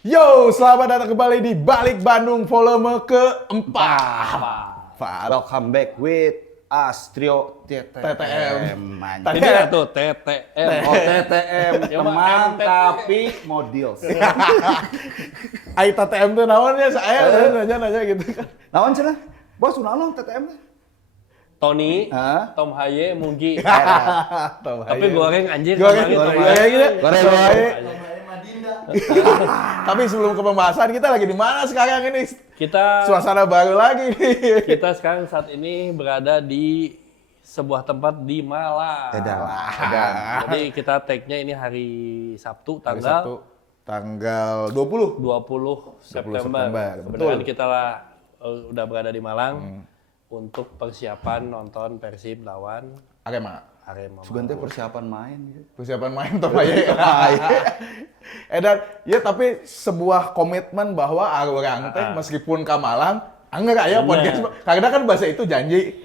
Yo, selamat datang kembali di Balik Bandung volume keempat. Welcome back with us Trio TTM. Tadi Ini ya tuh TTM. Oh TTM, teman tapi model. Ai TTM tuh naonnya saya nanya gitu kan. Naon cenah? Bos naon TTM teh? Tony, Hah? Tom Haye, Mugi. Tahu Tapi goreng anjir. Goreng, kemarin Tom goreng, Haye. gitu. Goreng, Tom Haye. goreng. Tapi sebelum ke pembahasan kita lagi di mana sekarang ini? Kita Suasana baru lagi nih. kita sekarang saat ini berada di sebuah tempat di Malang. Jadi kita tag-nya ini hari Sabtu Hari Sabtu, tanggal 20. 20 September, September. betul. Kebetulan kita udah berada di Malang untuk persiapan nonton Persib lawan Arema. Arema. Sugan teh persiapan main gitu. Persiapan main Tom Haye. Dan ya tapi sebuah komitmen bahwa orang teh meskipun ke Malang, anggar aya podcast. Karena kan bahasa itu janji.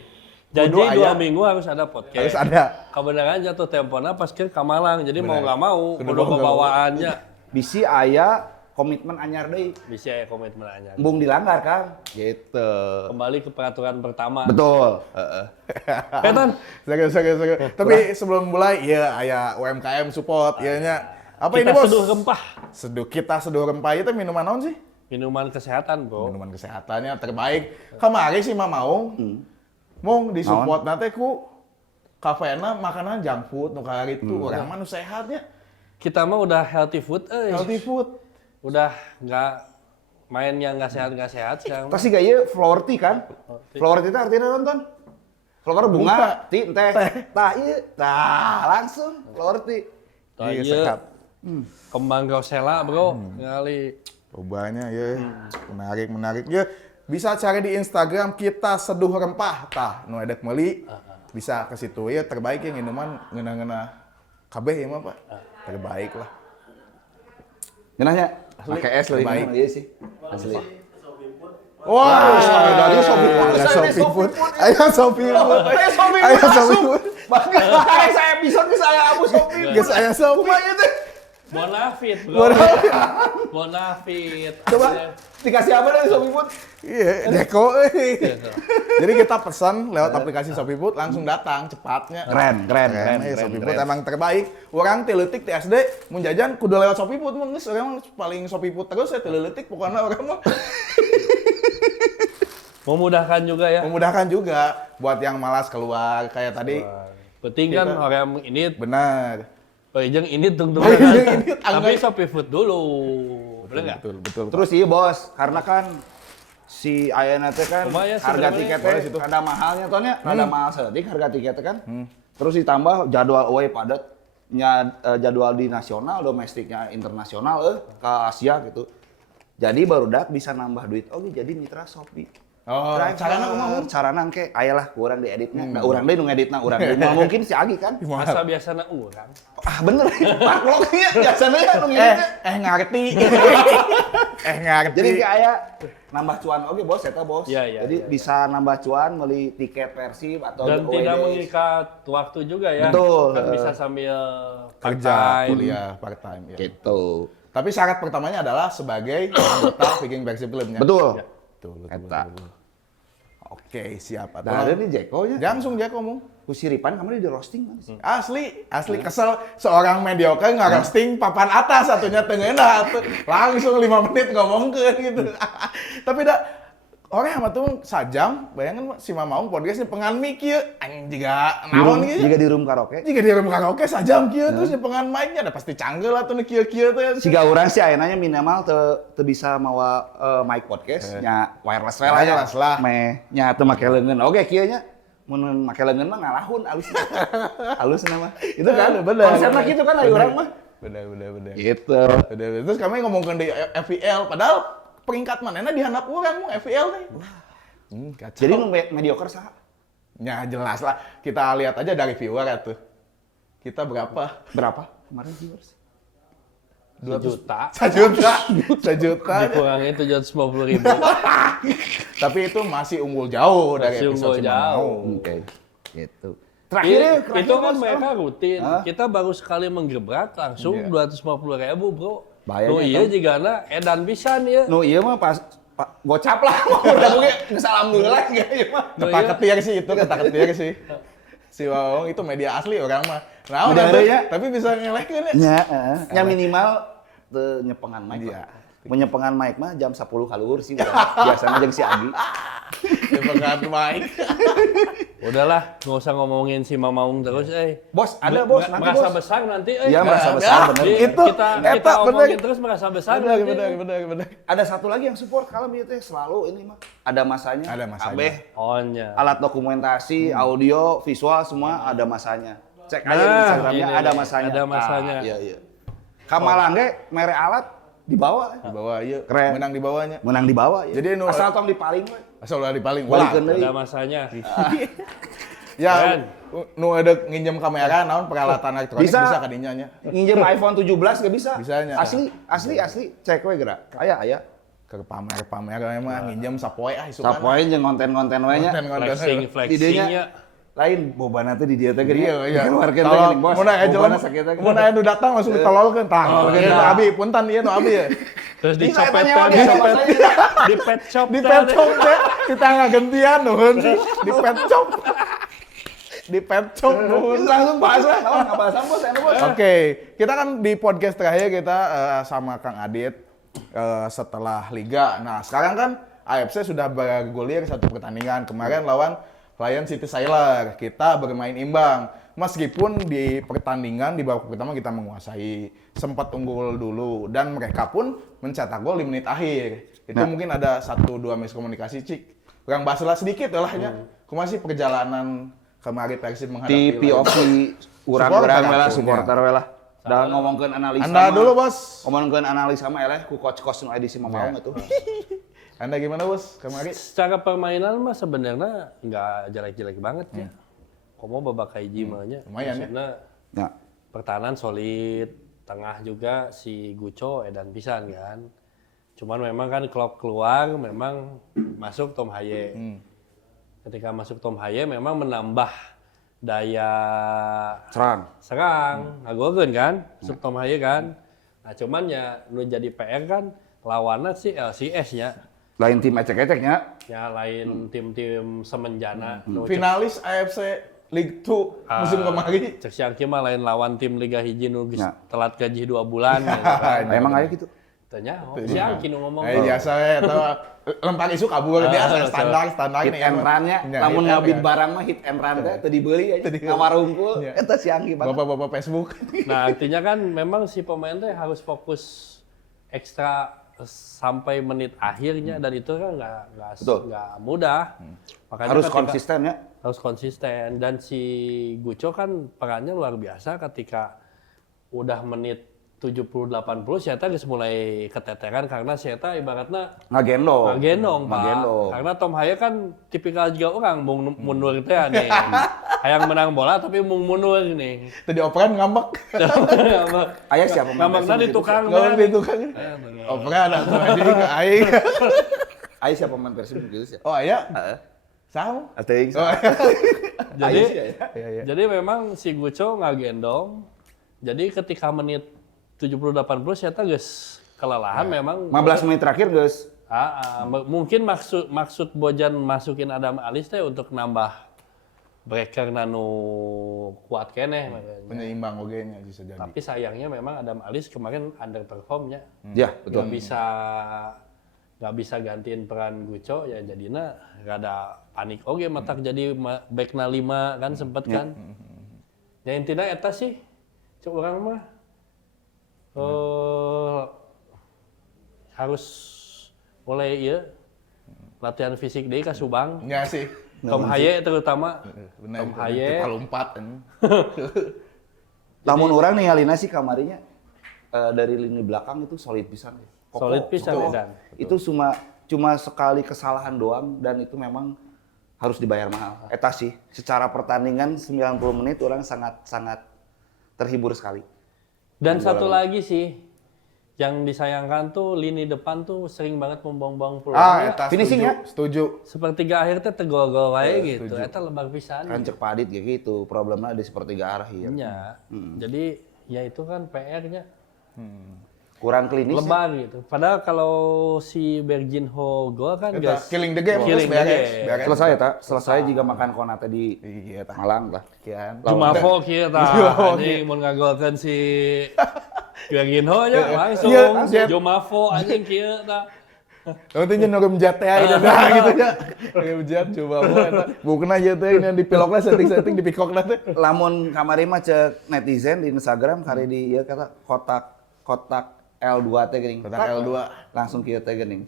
Janji Kudu 2 aya, minggu harus ada podcast. harus ada. Kebenaran jatuh tempona pas ke Malang. Jadi mau Bener. nggak mau, Kudu kudu mau nggak kebawaannya. Bisi aya komitmen anyar deui. Bisa ya komitmen anyar. Embung dilanggar kan? Gitu. Kembali ke peraturan pertama. Betul. Petan, Seger. Tapi sebelum mulai, ya aya UMKM support, ya nya. Apa kita ini bos? seduh rempah. Kita seduh rempah itu minuman naon sih? Minuman kesehatan, bro. Minuman kesehatannya terbaik. Kemarin sih Mah Maung, Mung disupport nanti ku kafena makanan junk food nu kari itu orang mah nu sehatnya Kita mah udah healthy food, healthy food. Udah nggak main yang nggak sehat sekarang. Pasti gak ieu flower tea kan? Flower tea teh artinya nonton. Flower bunga, tea teh. Tah ieu, tah langsung flower tea. Tah Iya, ieu sehat. kembang rosella, bro. Ngali. Cobanya ya, menarik ya. Bisa cari di Instagram kita seduh rempah, tah nu edek meuli. Bisa ke situ ya, terbaik ya minuman ngeuna-ngeuna kabeh ya mah Pak. Terbaik lah. Ngeunahnya pakai es leuwih Terbaik. iya sih. Asli. Wah, dari Shopee Food. ada Saya Shopee Food. Food. Ayo Shopee Food. Ayo Shopee Ayo Food Shopee masuk. Food. Makanya saya episode geus aya Abu Shopee. Geus aya Shopee. Kumaha teh? Bonafit, bro. Bonafit. Coba dikasih apa dari Shopee Food? Iya, Deko. Jadi kita pesan lewat aplikasi Shopee Food langsung datang cepatnya. Keren. Shopee Food emang terbaik. Orang tileutik TSD mun jajan kudu lewat Shopee Food mun geus orang paling Shopee Food terus ya tileutik pokoknya orang mah. Memudahkan juga ya. Memudahkan juga buat yang malas keluar kayak tadi. Penting kan Kita- orang ini Benar. jeung ini tung Oh, jeung ini, Tapi anggar. Shopee Food dulu. Bener nggak? Betul. Terus iya bos, karena kan si Ayana teh kan Lumayan sih harga sebenarnya. tiketnya ada mahalnya tonya, ada mahal sedik harga tiketnya kan. Terus ditambah jadwal away padat, jadwal di nasional, domestiknya internasional ke Asia gitu. Jadi barudak bisa nambah duit. Oh jadi mitra Shopee. Oh, carana kumaha? Carana engke ayalah kurang dieditnya. Da urang deui nu ngeditna urang deui. Mungkin si Agi kan. Asa biasana urang. Ah bener. Parkloknya biasanya nu ngeditnya. ngerti. Ngerti. Jadi kayak aya nambah cuan oke bos, eta bos. Iya, Jadi iya. bisa nambah cuan beli tiket Persib atau Dan away tidak days. mengikat waktu juga ya. Betul. Kan bisa sambil Kerja, part-time. kuliah, part time ya. Gitu. Tapi syarat pertamanya adalah sebagai anggota Viking Persib Clubnya. Betul. Betul. Eta. Oke, siap. Nah, ada nih Jeko nya. Langsung Jeko ngomong. Ku siripan kamu di roasting kan sih. Asli kesel seorang mediocre nge-roasting papan atas satunya tengeuna atuh. Langsung 5 menit ngomongkeun gitu. Tapi da orang mah tuh sajam, bayangin si Mamaung podcastnya pengan mic kieu anjing jiga naon gitu. Jika di room karaoke. Jika di room karaoke sajam kieu terus si pengan mic-nya ada pasti canggih lah tuh kieu-kieu teh. Siga urang sih ayeuna minimal teu bisa mawa mic podcast nya wireless we lah ya. Wireless lah. Meh nya teu make leungeun. Oke kieu nya mun make leungeun mah ngalahun alus. Alus nama. Itu kan Bener. konsepnya gitu kan aya urang mah. Bener. Gitu. Terus kami ngomongin di FPL padahal peringkat manehna dihandap urang mung FPL teh. Kacau. Jadi nu mediocre saha? Ya jelas lah, kita lihat aja dari viewer tuh. Kita berapa? Berapa kemarin viewers? 2 juta. Sejuta. Dikurangin 750.000. Tapi itu masih unggul jauh dari Masih episode unggul si jauh. Mamaung. Oke. Gitu. Itu kan Bos, mereka rutin. Hah? Kita baru sekali menggebrak langsung Iya. 250.000, bro. Bahaya. Nu ieu jigana edan pisan ieu. Nu ieu mah pas gocap lah. Udah mungkin geus alhamdulillah ya ieu mah. Ketak ketir sih itu, ketak ketir sih. Si Wawong itu media asli orang mah. Nah, Udah tapi, ya. tapi bisa ngelehkeun ya. Nya, nya minimal teu nyepengan mic. Iya. Menyepengan mic mah jam 10 kaluhur sih udah. Biasanya jeung si Agi. Di pegat mic. Udahlah, nggak usah ngomongin si Mamaung terus, Bos, ada bos, nanti merasa bos. besar nanti, Iya, merasa Nggak, besar nggak. bener. Itu, kita eta, omongin bener. terus merasa besar Benar, nanti. benar. Ada satu lagi yang support kalau itu selalu ini mah. Ada masanya. Ada masanya. Kabeh. Ohnya. Alat dokumentasi, audio, visual semua ada masanya. Cek aja di Nah, Instagramnya ini ada nih, masanya. ada masanya. Iya, iya. Kamalang ge mere alat dibawa. Di bawah iya, Keren. menang di bawahnya. Menang dibawa ya. Jadi nu- asal tong dipaling we. Asal udah dipaling. Balikeun Wah. deui. Ada masanya. Ya, Keren. nu ada nginjem kamera naon peralatan elektronik Bisa. bisa kadinya nya. Nginjem iPhone 17 gak bisa. Bisanya. Asli. Cek we geura. Aya. Ke pamer emang nginjem sapoe isukan. Sapoe jeung konten-konten we nya. Flexing, Idenya flexingnya. lain bobana teh di dieu teh geuning. Iya. Keluarkeun teh Kalau geuning, bos. mun aya jelema Bobana sakitu teh. mun aya nu datang langsung ditololkeun tah. Oh, Ieu iya. nu abi punten ieu nu abi ya. Terus Bisa dicopet tanya kan, dia, dicopet bahasanya. di pet shop. Di teh. pet shop teh kita ngagentian nuhun sih. Di pet shop. Di pet shop nuhun. Langsung bahas lah, kawan ngabahasan bos, enak bos. Oke, kita kan di podcast terakhir kita sama Kang Adit setelah Liga. Nah, sekarang kan AFC sudah bergulir satu pertandingan. Kemarin lawan Lion City Sailor. Kita bermain imbang. Meskipun di pertandingan di babak pertama kita menguasai, sempat unggul dulu dan mereka pun mencetak gol di menit akhir. Itu mungkin ada 1-2 miskomunikasi cik. Kurang bahas lah sedikit lah ya. Kumaha sih perjalanan kemarin Persib menghadapi Di Lion? POV urang-urang we lah, supporter we lah. Da ngomongkeun analisa. Anda dulu, Bos. Ngomongkeun analisa mah eleh ku coach-coach nu edisi Mamaung atuh. Anda gimana, Bos? Kemarin? Secara permainan mah sebenarnya nggak jelek-jelek banget ya. Komo babak hiji mah nya. Lumayan ya. Maksudnya Ya. pertahanan solid, tengah juga si Guco edan pisan kan. Cuman memang kan klub keluar memang masuk Tom Haye. Ketika masuk Tom Haye memang menambah daya serang, ngagolkeun kan, masuk Tom Haye kan. Nah cuman ya nu jadi PR kan lawannya si LCS nya. Lain tim ecek-eceknya. Ya lain tim-tim semenjana. Nu Finalis AFC League 2 musim kemarin. cek si Angki mah lain lawan tim Liga Hiji nu geus Ya. telat gaji 2 bulan gitu kan. Emang aya gitu. Tanya, si Angki nu ngomong. Biasa ya, lempar isu kabur dia standar Hit ini and run-nya, lamun ngabid barang mah hit and run teh teu dibeli aja. Kamar unggul, Iya. eta si Anggi banget. Bapak-bapak Facebook. Nah, artinya kan memang si pemain teh harus fokus ekstra sampai menit akhirnya dan itu kan Betul. nggak mudah. Makanya Harus ketika- konsisten ya. harus konsisten dan si Guco kan perannya luar biasa ketika udah menit 70-80 si Eta geus mulai keteteran karena si Eta ibaratnya Ngagendong. ngagendong Pak. Ngagendong. Karena Tom Haye kan tipikal juga orang mung mundur teh nih. Hayang menang bola tapi mung mundur nih. Tadi operan ngambek. Aya siapa pemain Ngambekna Persib di gitu? tukang. Ngambek di tukang. Operan atau aja ke aing. Aya siapa pemain Persib gitu sih? Oh, aya? Sama? Ateing. Oh, Jadi iya. jadi memang si Guco ngagendong. Jadi ketika menit 70-80 si Eta geus kelelahan memang 15 menit terakhir, guys. mungkin maksud Bojan masukin Adam Alis teh untuk nambah breaker nanu kuat keneh makanya. Penyeimbang oge nya bisa jadi. Tapi sayangnya memang Adam Alis kemarin underperformnya. Ya, betul. Nggak bisa gantiin peran Guco ya jadinya rada panik oge matak jadi backna 5 kan sempet kan. Ya intinya eta sih cuk urang mah harus mulai ieu latihan fisik deui ka Subang. Enggak sih. Tom Haye terutama. Bener. Tom Haye. Kalau 4 Lamun orang ningalina sih kamarinya dari lini belakang itu solid pisan. Kokoh. Solid pisan Kokoh. edan. Itu cuma sekali kesalahan doang dan itu memang harus dibayar mahal. Eta sih secara pertandingan 90 menit orang sangat terhibur sekali. Dan satu lagi sih yang disayangkan tuh lini depan tuh sering banget membuang-buang peluang. eta Finishing ya? Setuju. Sepertiga akhir teh tegol-gol wae gitu. Eta lebar pisan. Kan cek padit kayak gitu. Problemnya di sepertiga arah ya. Iya. Jadi ya itu kan PR-nya. kurang klinis. lebar gitu. Padahal kalau si Berginho gol kan Eta, guys killing the game, Killing the beres, game. beres. Selesai ta, selesai jika makan konate di Iya, tah. Malang lah. Kian. Jumafo kieu tah. Jumafo Anjing mun ngagolkeun si Berginho nya langsung Iya, Jet. Jumafo anjing kieu tah. Pentingnya nurem jat teh aja dah gitu ya. Nurem jat coba eta. Bukeun aja teh ini di pilokna setting-setting di pikokna teh. Lamun kamari mah cek netizen di Instagram kari di ieu kata kotak L2 teh geuning. Kotak L2. Langsung kieu teh geuning.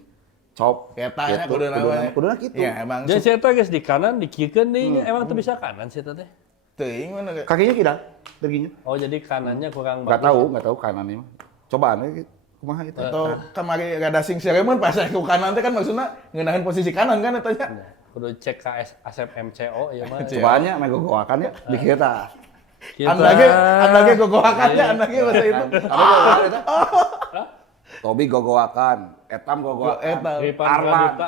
Cop Eta nya gitu, kuduna we. kuduna kitu. Ya emang Jadi saya teh geus di kanan dikiekeun deui emang teu bisa kanan sih teh. teuing mana ge. Kakinya kidal, perginya. Oh jadi kanannya kurang Enggak tahu kanannya mah. Cobaan we gitu. Kumaha itu. Atau kamari rada sing seremun pas ku kanan teh kan maksudna ngeunaheun posisi kanan kan eta nya. Kudu cek ke Asep MCO ya mah. Cobaannya mah gogoakan ya di kieu tah. Anda ge gogoakannya, anda ge bahasa itu. Tapi gogoakan eta. Tobi gogoakan, Etam gogoakan, Eta. Ripan Arlan, Pradipta.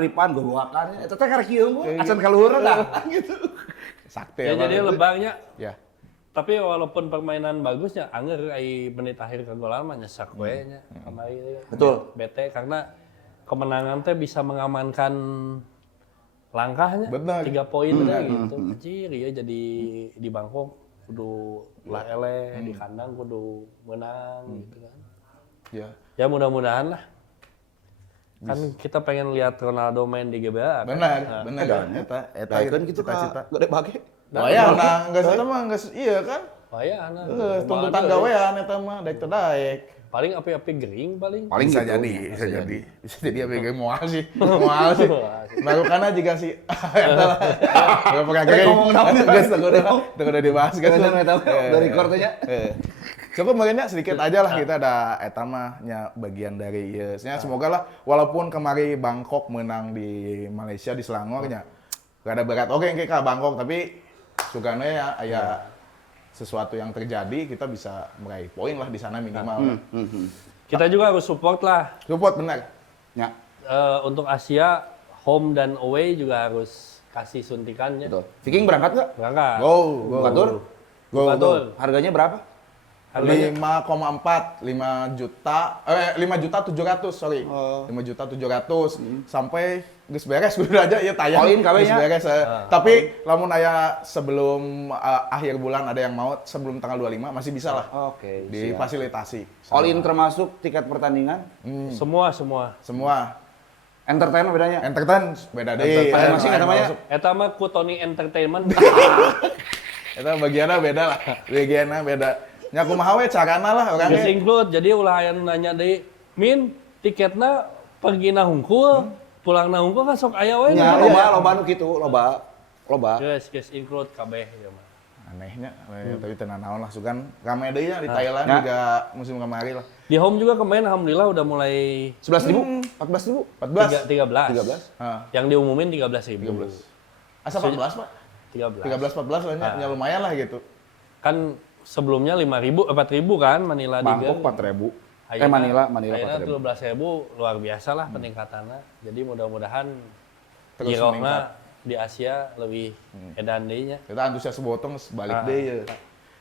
Ripan gogoakan. Eta teh karek kieu mah, acan kaluhur dah. Gitu. Sakti Ya jadi lebarnya. Ya. Tapi walaupun permainan bagusnya, anger ai menit akhir ke golan mah nyesak we nya. Kamari Betul. bete karena kemenangan teh bisa mengamankan langkahnya. Benar. 3 poin teh gitu. Anjir ya jadi di Bangkok kudu lah eleh, di kandang kudu menang gitu kan. Ya. Ya mudah-mudahan lah. Kan kita pengen lihat Ronaldo main di GBA. Kan? Benar, benar kan eta Kan gitu cita-cita. gede bage. Oh ya, nah geus eta mah geus iya kan. Oh ya, nah. Tuntutan gawean eta mah daek teu daek. Paling api-api gering paling. Paling Bisa gitu. jadi, bisa jadi. Bisa jadi apa yang moal sih. Moal sih. Melakukannya juga sih. Eta lah. Enggak pakai gering. ngomong naon ya? Geus udah dibahas geus. Geus eta dari kortnya. Cukup bagiannya sedikit aja lah kita ada eta mah nya bagian dari ieu. Semoga lah walaupun kemari Bangkok menang di Malaysia di Selangornya. Gak ada berat oke kayak ka Bangkok tapi sugana ya aya sesuatu yang terjadi kita bisa meraih poin lah di sana minimal. Kita juga harus support lah. Support benar. Ya, Untuk Asia, home dan away juga harus kasih suntikannya. betul. Viking berangkat enggak? Berangkat. Go. Batur? Batur. Harganya berapa? Harganya 5,4, 5.700.000, sorry. Oh. 5.700.000 sampai geus beres kudu aja ya tayang. Poin kawenya? Geus beres. Tapi lamun aya sebelum akhir bulan ada yang mau sebelum tanggal 25 masih bisa lah Oke. siap. difasilitasi. All in termasuk tiket pertandingan, semua. Semua entertain bedanya. entertain beda deh. Masing-masing eta mah ya? Eta mah ku Tony Entertainment. Eta bagiannya beda lah. Bagiannya beda. Nya kumaha we carana lah Geus orangnya. include. Jadi ulah aya nu nanya deui, "Min, tiketna pergi na hungkul, pulang na hungkul kan sok aya we." Ya, nu." loba nu kitu, loba. Geus include kabeh ya mah. Anehnya, tapi tenan naon lah sugan rame deui nya di Thailand juga musim kemari lah. Di home juga kemarin alhamdulillah udah mulai 11.000, 14.000. 14. 13. Heeh. Yang diumumin 13.000. 13. Asa 14, Pak. 13. 13 14 lah nya, ya lumayan lah gitu. Kan sebelumnya 5.000, 4.000 kan Manila Bangkok 4.000. Manila 4.000. 12.000 luar biasa lah peningkatannya. Jadi mudah-mudahan Terus girongna di Asia lebih edan deui nya. Kita antusias botong balik deh ya.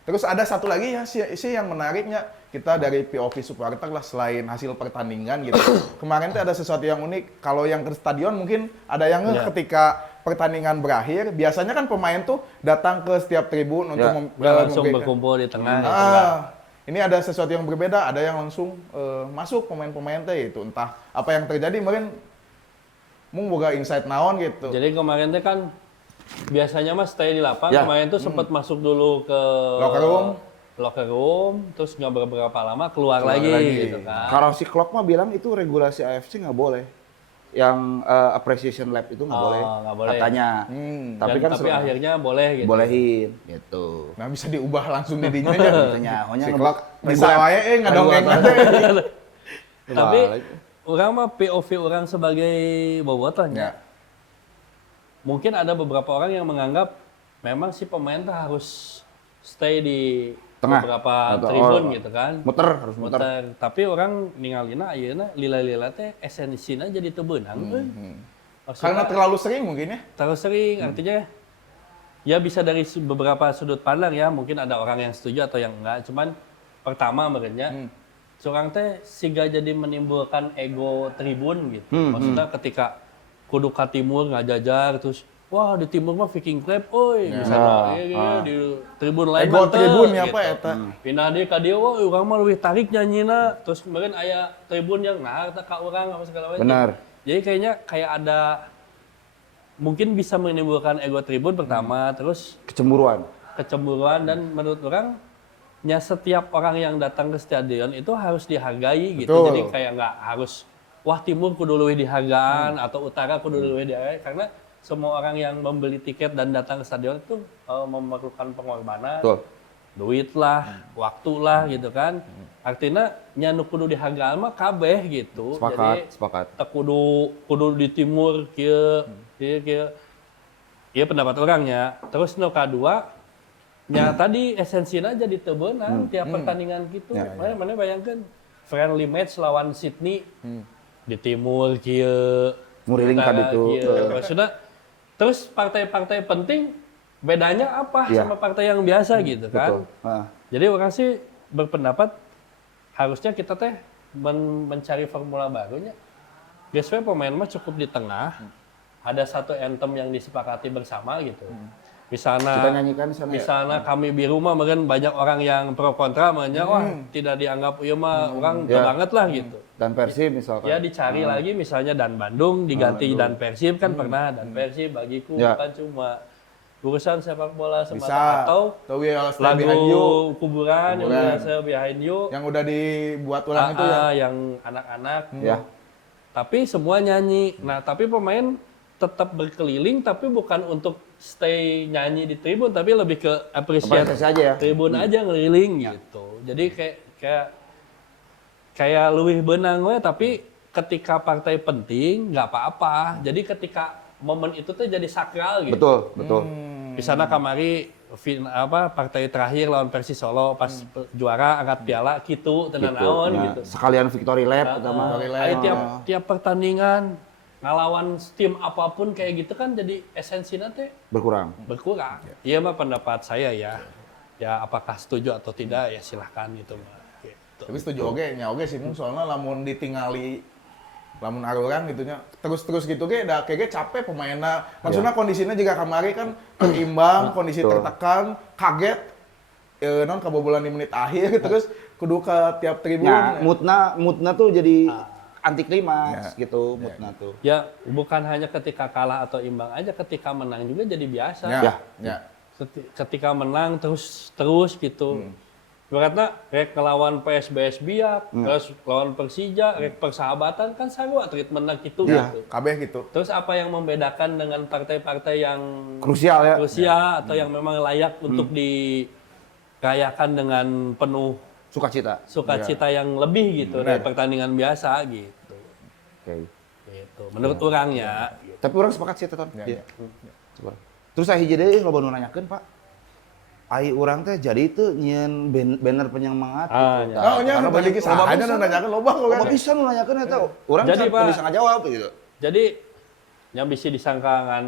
Terus ada satu lagi ya sih yang menariknya kita dari POV supporter lah selain hasil pertandingan gitu. Kemarin tuh ada sesuatu yang unik. Kalau yang ke stadion mungkin ada yang ketika pertandingan berakhir, biasanya kan pemain tuh datang ke setiap tribun untuk Langsung memberikan- berkumpul di tengah gitu kan. Ini ada sesuatu yang berbeda, ada yang langsung masuk pemain-pemain teh itu entah apa yang terjadi mungkin boga insight naon gitu. Jadi kemarin teh kan biasanya mah stay di lapang, Ya. kemarin tuh sempat masuk dulu ke locker room, terus nggak beberapa lama keluar lagi gitu kan. Kalau si Klopp mah bilang itu regulasi AFC nggak boleh. Yang appreciation lab itu nggak boleh. nggak boleh. Katanya. Tapi Dan kan tapi akhirnya boleh gitu. bolehin gitu. Nah bisa diubah langsung di dinya aja. Katanya, Si Klok bisa wae ngadongeng Tapi orang mah POV orang sebagai bobotoh Ya. mungkin ada beberapa orang yang menganggap memang si pemain tuh harus stay di Tengah. beberapa Atau- tribun gitu kan. Harus muter. Tapi orang ningalina ayeuna lila-lila teh esensinya jadi teu beunang euy. Karena terlalu sering mungkin ya. Terlalu sering artinya ya bisa dari beberapa sudut pandang ya, mungkin ada orang yang setuju atau yang enggak. Cuman pertama menurutnya seorang teh siga jadi menimbulkan ego tribun gitu. Maksudnya ketika kudu ka timur ngajajar terus wah di timur mah Viking Club, oi misalnya di tribun lain Ego mah teu, tribun ya gitu. apa eta. Pindah dia ka dieu wah urang mah leuwih tarik nyanyina, terus kemudian aya tribun yang nah eta ka urang apa segala macam. Benar. Jadi kayaknya kayak ada mungkin bisa menimbulkan ego tribun pertama, terus kecemburuan dan menurut orang ya setiap orang yang datang ke stadion itu harus dihargai gitu. Betul. Jadi kayak nggak harus wah timur kudu leuwih dihargaan atau utara kudu leuwih dihargai karena semua orang yang membeli tiket dan datang ke stadion itu memerlukan pengorbanan, Betul. duit lah, waktu lah gitu kan. Artinya nya nu kudu dihargaan mah kabeh gitu. Sepakat. Teu kudu di timur kieu kieu. Ieu pendapat orangnya. Terus nu kadua nya tadi esensinya jadi teu beunang tiap pertandingan gitu. Mana bayangkeun friendly match lawan Sydney di timur kieu Nguriling ka ditu. Maksudnya terus partai-partai penting bedanya apa Iya. sama partai yang biasa gitu kan. Betul. Jadi orang sih berpendapat harusnya kita teh mencari formula barunya. Geus we pemain mah cukup di tengah. Ada satu anthem yang disepakati bersama gitu. Misalnya Kita nyanyikan sana. misalnya kami biru mah mungkin banyak orang yang pro kontra makanya wah tidak dianggap ieu mah orang Ya. banget lah gitu. Dan Persib misalkan. Ya dicari lagi misalnya Dan Bandung diganti Dan Persib kan pernah Dan Persib bagiku Ya. bukan cuma urusan sepak bola Bisa. semata atau Tuh We All Stay lagu Behind You kuburan yang Kuburan. biasa behind you yang udah dibuat ulang itu ya. yang anak-anak Ya. tapi semua nyanyi. Nah tapi pemain tetap berkeliling tapi bukan untuk stay nyanyi di tribun tapi lebih ke appreciate Apresiasi aja ya. tribun aja ngeliling gitu. Jadi kayak luwih beunang we tapi ketika partai penting nggak apa-apa. Jadi ketika momen itu tuh jadi sakral gitu. Betul. Misalnya kamari partai terakhir lawan Persis Solo pas juara angkat piala gitu tenan naon Ya. gitu. Sekalian victory lap pertama. Tiap pertandingan ngalawan tim apapun kayak gitu kan jadi esensinya teh Berkurang. berkurang. Iya mah pendapat saya ya. Ya apakah setuju atau tidak ya silahkan gitu mah. Gitu. Tapi setuju oge sih Mung, soalnya lamun ditingali lamun arurang gitunya terus gitu ge da kayak capek pemainnya. Maksudnya kondisinya juga kamari kan terimbang, kondisi Betul. tertekan, kaget non kabobolan di menit akhir terus kudu ke tiap tribun. Ya, moodna tuh jadi anti klimaks gitu moodna tuh. Ya bukan hanya ketika kalah atau imbang aja, ketika menang juga jadi biasa. Ya. Ketika menang terus gitu. Berarti rek ngelawan PSBS Biak, terus lawan Persija, rek persahabatan kan sarua treatmentna gitu Ya, gitu. kabeh gitu. Terus apa yang membedakan dengan partai-partai yang Krusial ya. krusial atau yang memang layak untuk dirayakan dengan penuh sukacita yang lebih gitu dari pertandingan biasa gitu. Oke. Gitu. Menurut orangnya. Tapi orang sepakat sih teton. Ya. Iya. Sepakat. Terus saya hiji deui loba nu nanyakeun, Pak. Ai urang teh jadi itu nyen banner penyemangat gitu. Oh nya Karena tadi kisah aja pisan. nanyakeun loba kok kan. Loba pisan nu nanyakeun eta. Urang Jadi, kan Pak, bisa ngajawab gitu. Jadi yang bisa disangkangan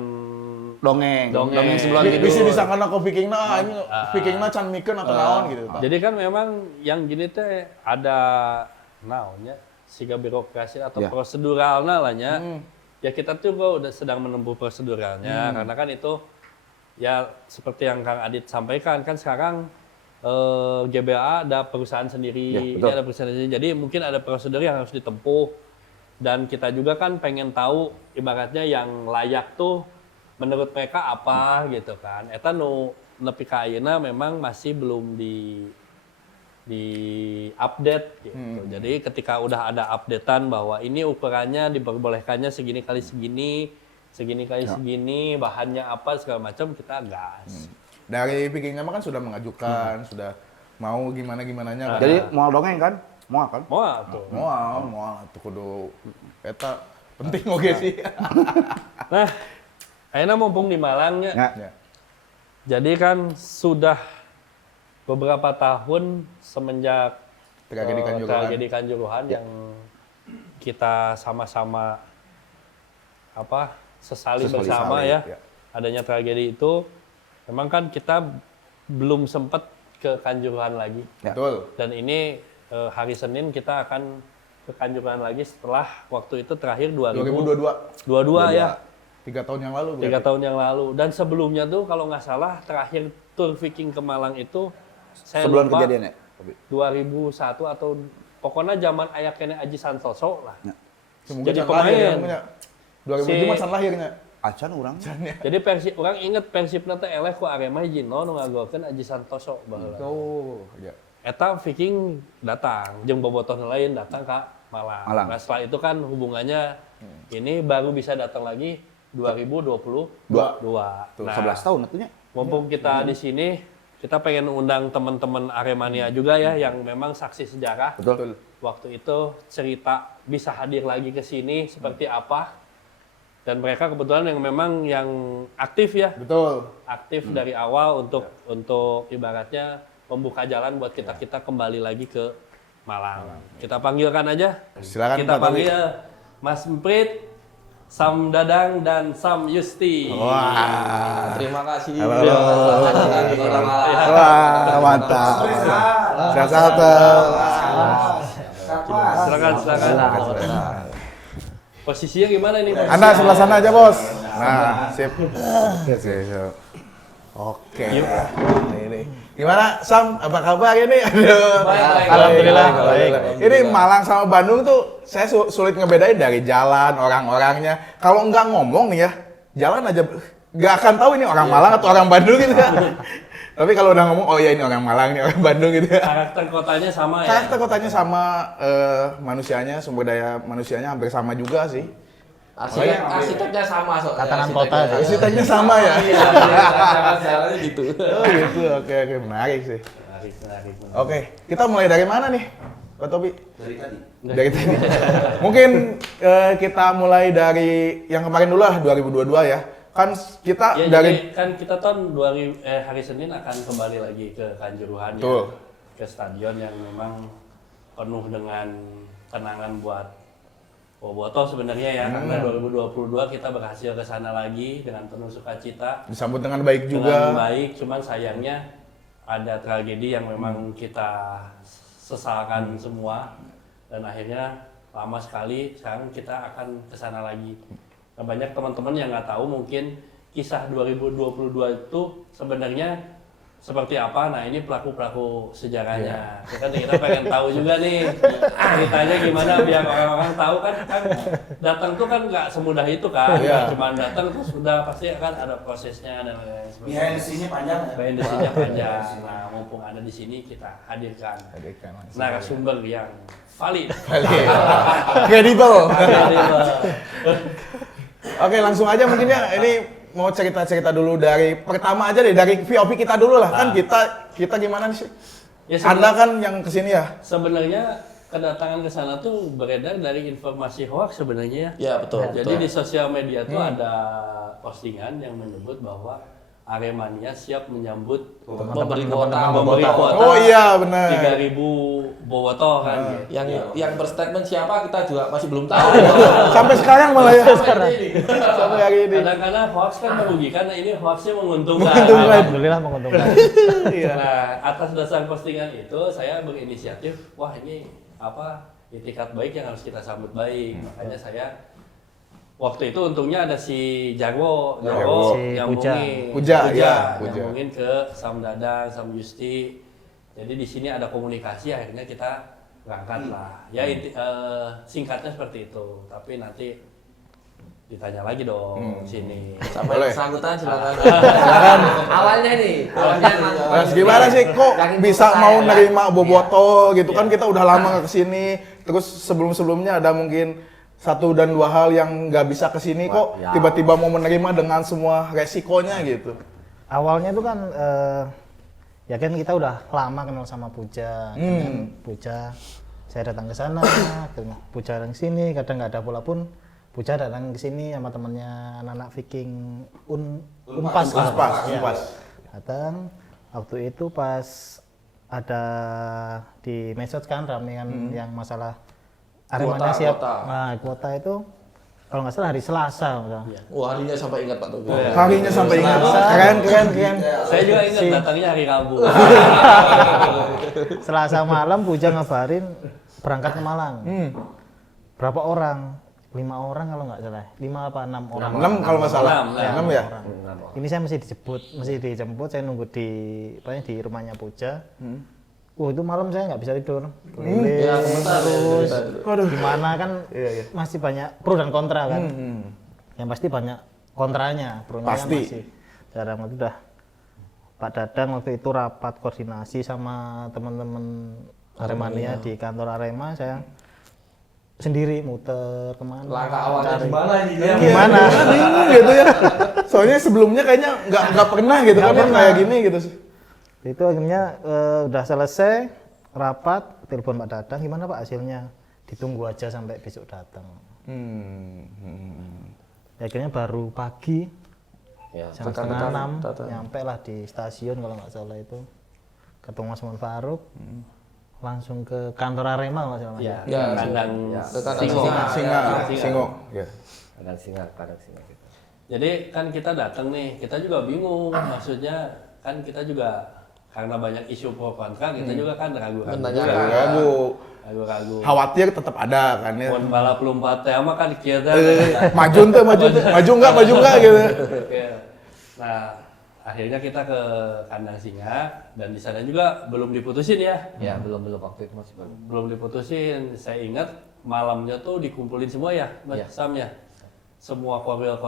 Dongeng sebelum Bisa tidur. disangkana ke vikingna ini vikingna can mikeun atau naon gitu. Jadi kan memang yang gini teh ada naonnya siga birokrasi atau Ya. proseduralnya lah nya. Ya kita tuh udah sedang menempuh proseduralnya karena kan itu ya seperti yang Kang Adit sampaikan kan sekarang GBA ada perusahaan sendiri, Ya, ini betul. ada perusahaan sendiri. Jadi mungkin ada prosedur yang harus ditempuh dan kita juga kan pengen tahu ibaratnya yang layak tuh menurut mereka apa gitu kan. Eta nu nepi ka ayeuna memang masih belum di update gitu. Jadi ketika udah ada updatean bahwa ini ukurannya diperbolehkannya segini kali segini, segini, bahannya apa segala macam kita gas. Dari vikingnya mah kan sudah mengajukan, sudah mau gimananya kan. Jadi moal dongeng kan? Moal kan? Moal tuh. Moal tuh kudu eta penting oge sih. Nah, ayeuna mumpung di Malangnya. Ya. Jadi kan sudah beberapa tahun semenjak tragedi Kanjuruhan yang kita sama-sama sesali bersama ya. Adanya tragedi itu memang kan kita belum sempat ke Kanjuruhan lagi. Betul. Dan ini hari Senin kita akan ke Kanjuruhan lagi setelah waktu itu terakhir 2022. 2022 ya. 3 tahun yang lalu. 3 tahun yang lalu. Dan sebelumnya tuh kalau nggak salah terakhir tour Viking ke Malang itu saya Sebelum lupa kejadian ya? 2001 atau pokoknya zaman aya kene Aji Santoso lah. Ya. Jadi Mungkin can lahir ya, pemain. punya. 2007 mah can lahirnya. Acan orang. Jadi Persib orang inget Persibna teh eleh ku Arema Jino nu ngagokeun Aji Santoso baheula. Oh, ya. Eta Viking datang, jeung bobotoh lain datang ke Malang. Malang. Nah, setelah itu kan hubungannya ini baru bisa datang lagi 2022. Tuh, Nah, 11 tahun atunya. mumpung kita di sini, kita pengen undang teman-teman Aremania juga ya yang memang saksi sejarah. Betul. Waktu itu cerita bisa hadir lagi ke sini seperti apa. Dan mereka kebetulan yang memang yang aktif ya. Betul. Aktif dari awal untuk ibaratnya membuka jalan buat kita kembali lagi ke Malang. Kita panggilkan aja. Silakan Kita Pak Tobi. panggil Mas Mprit, Sam Dadang dan Sam Yusti. Wah. Terima kasih. Halo. Terima kasih. Wah, mantap. Sehat-sehat. Silakan. Posisinya gimana nih? Anda sebelah sana aja, Bos. Nah, sip. Sip. Oke. Ini. Gimana, Sam? Apa kabar ini? Aduh. Baik. Alhamdulillah. Baik. Ini Malang sama Bandung tuh saya sulit ngebedain dari jalan, orang-orangnya. Kalau nggak ngomong nih ya, jalan aja nggak akan tahu ini orang Malang atau orang Bandung gitu kan. Tapi kalau udah ngomong, oh ya ini orang Malang, ini orang Bandung gitu ya. Karakter kotanya sama ya? Karakter kotanya sama, manusianya, sumber daya manusianya hampir sama juga sih. Arsiteknya sama soalnya. Tatanan kota. Arsiteknya sama ya? Iya, jalan-jalannya gitu. Oh gitu, oke, menarik sih. Menarik. Oke, kita mulai dari mana nih, Pak Tobi? Dari tadi. Dari tadi. Mungkin kita mulai dari yang kemarin dulu lah, 2022 ya. Kan kita Ya, dari... jadi kan kita tahun hari Senin akan kembali lagi ke Kanjuruhan ya, Betul. ke stadion yang memang penuh dengan kenangan buat Bobotoh sebenarnya ya, karena 2022 kita berhasil ke sana lagi dengan penuh sukacita. Disambut dengan baik Dengan juga. baik, cuman sayangnya ada tragedi yang memang kita sesalkan semua dan akhirnya lama sekali sekarang kita akan ke sana lagi. Nah, banyak teman-teman yang nggak tahu mungkin kisah 2022 itu sebenarnya seperti apa. Nah, ini pelaku-pelaku sejarahnya. Kita pengen tahu juga nih ceritanya gimana biar orang-orang tahu kan datang tuh kan nggak semudah itu kan. Iya. Cuma datang tuh sudah pasti akan ada prosesnya dan lain-lain sebagainya. Behind the scene-nya panjang ya? Behind the scene-nya panjang. Nah, mumpung ada di sini kita hadirkan narasumber yang valid. Kredibel. Kredibel. Oke, langsung aja mungkin ya. Ini mau cerita-cerita dulu dari pertama aja deh, dari VOP kita dulu lah. Kan kita gimana sih? Ya, Anda kan yang kesini ya? sebenarnya kedatangan ke sana tuh beredar dari informasi hoax sebenarnya ya. Ya, betul. Jadi di sosial media tuh ada postingan yang menyebut bahwa Aremania siap menyambut Pemberi kuota. pemberi kuota. Oh iya, benar. 3.000 bobotoh kan. Yang berstatement siapa kita juga masih belum tahu. Sampai sekarang malah ya. Sampai ini. Sampai hari ini. Kadang-kadang hoax kan merugikan, nah ini hoaxnya menguntungkan. Alhamdulillah menguntungkan. Nah, atas dasar postingan itu saya berinisiatif, wah ini apa itikat baik yang harus kita sambut baik. Makanya saya waktu itu untungnya ada si Jarwo Si nyambungin Puja, ya, Puja. nyambungin ke Sam Dadang, Sam Yusti. Jadi di sini ada komunikasi, akhirnya kita berangkat lah. Ya singkatnya seperti itu. Tapi nanti ditanya lagi dong sini. Sampai Boleh. bersangkutan silakan. Silakan. Awalnya nih. Mas gimana sih kok bisa mau nerima bobotoh gitu kan, kita udah lama nggak kesini. Terus sebelum-sebelumnya ada mungkin 1 dan 2 hal yang nggak bisa kesini kok tiba-tiba mau menerima dengan semua resikonya gitu. Awalnya tuh kan ya kan kita udah lama kenal sama Puja. Kan Puja, saya datang ke sana, Puja datang ke sini, kadang nggak ada bola pun Puja datang ke sini sama temannya anak-anak Viking Unpas. Unpas. Datang waktu itu pas ada di medsos kan rame kan yang masalah Aremania siap. Kuota. Nah, kuota itu kalau nggak salah hari Selasa misalnya. Wah, harinya sampai ingat Pak Tobi. Harinya sampai ingat. Keren. Saya juga ingat datangnya hari Rabu. Selasa malam Puja ngabarin berangkat ke Malang. Berapa orang? 5 orang kalau nggak salah. 5 apa 6 orang? 6 kalau nggak salah. 6 ya? Orang. Ini saya masih dijemput, saya nunggu di rumahnya Puja. Itu malam saya nggak bisa tidur. Keliling, Ya, sebentar terus ya. gimana kan masih banyak pro dan kontra kan. Yang pasti banyak kontranya, pro-nya kan Pasti. masih. Jarang itu udah Pak Dadang waktu itu rapat koordinasi sama teman-teman Aremania di kantor Arema, saya sendiri muter kemana. Langkah awalnya cari. gimana ini ya? Gimana? Bingung gitu ya. Soalnya sebelumnya kayaknya nggak pernah gitu kan yang kayak gini gitu sih. Itu akhirnya udah selesai rapat, telepon Pak Dadang, gimana Pak hasilnya? Ditunggu aja sampai besok datang. Akhirnya baru pagi Ya, jam setengah 6 nyampe lah di stasiun kalau nggak salah itu, ketemu Mas Mon Faruk, langsung ke kantor Arema kalau nggak salah Mas. Ya, Ya, kandang ke kandang Singa. Ya. Kadang singa gitu. Jadi kan kita datang nih, kita juga bingung, maksudnya kan kita juga karena banyak isu pro kontra, kita juga kan ragu-ragu. Ragu. Ragu-ragu. Khawatir tetap ada kan ya. Mun balap lompat teh mah kan kita Maju nggak gitu. Nah, akhirnya kita ke kandang singa dan di sana juga belum diputusin ya. Ya belum waktu itu masih belum. Belum diputusin. Saya ingat malamnya tuh dikumpulin semua ya, Mas Iya. Sam ya. Semua korwil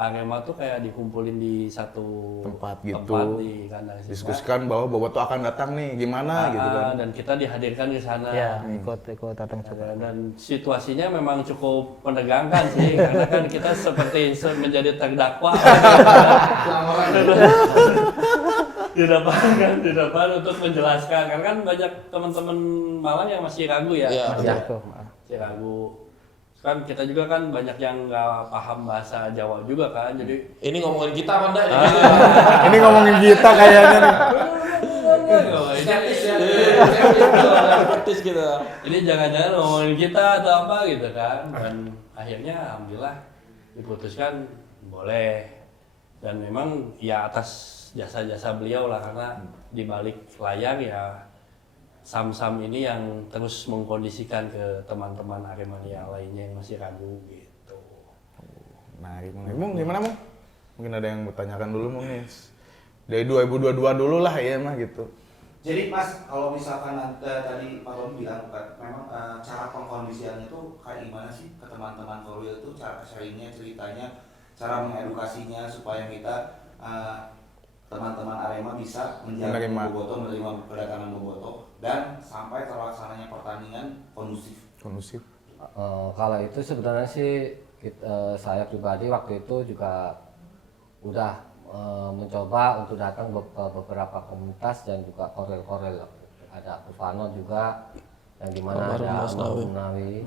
Arema tuh kayak dikumpulin di satu Tempat gitu. di kandang singa. Diskusikan bahwa Boboto akan datang nih, gimana gitu kan. Dan kita dihadirkan ke sana. Ya, ikut datang juga. Dan situasinya memang cukup menegangkan sih, karena kan kita seperti menjadi terdakwa. Di depan untuk menjelaskan, karena kan banyak teman-teman Malang yang masih ragu ya. Iya. Masih ragu. Kan kita juga kan banyak yang nggak paham bahasa Jawa juga kan, jadi Ini ngomongin kita apa enggak? Ini ngomongin kita kayaknya nih. Skeptis ya. Skeptis gitu. Ini jangan-jangan ngomongin kita atau apa gitu kan. Dan akhirnya alhamdulillah diputuskan boleh. Dan memang ya atas jasa-jasa beliau lah, karena di balik layar ya Sam-Sam ini yang terus mengkondisikan ke teman-teman Aremania lainnya yang masih ragu gitu. Nah, Mung, gimana Mung? Mungkin ada yang bertanyakan dulu Mung nih. Dari 2022 dulu lah ya mah gitu. Jadi Mas, kalau misalkan tadi Pak Ron bilang memang cara pengkondisiannya itu kayak gimana sih ke teman-teman Korwil itu, cara sharingnya, ceritanya, cara mengedukasinya supaya kita teman-teman Arema bisa menjaga Boboto, menerima kedatangan Boboto dan sampai terlaksananya pertandingan kondusif. Kalau itu sebenarnya sih saya pribadi waktu itu juga udah mencoba untuk datang ke beberapa komunitas dan juga korel-korel. Ada Ufano juga yang dimana ada Munawi.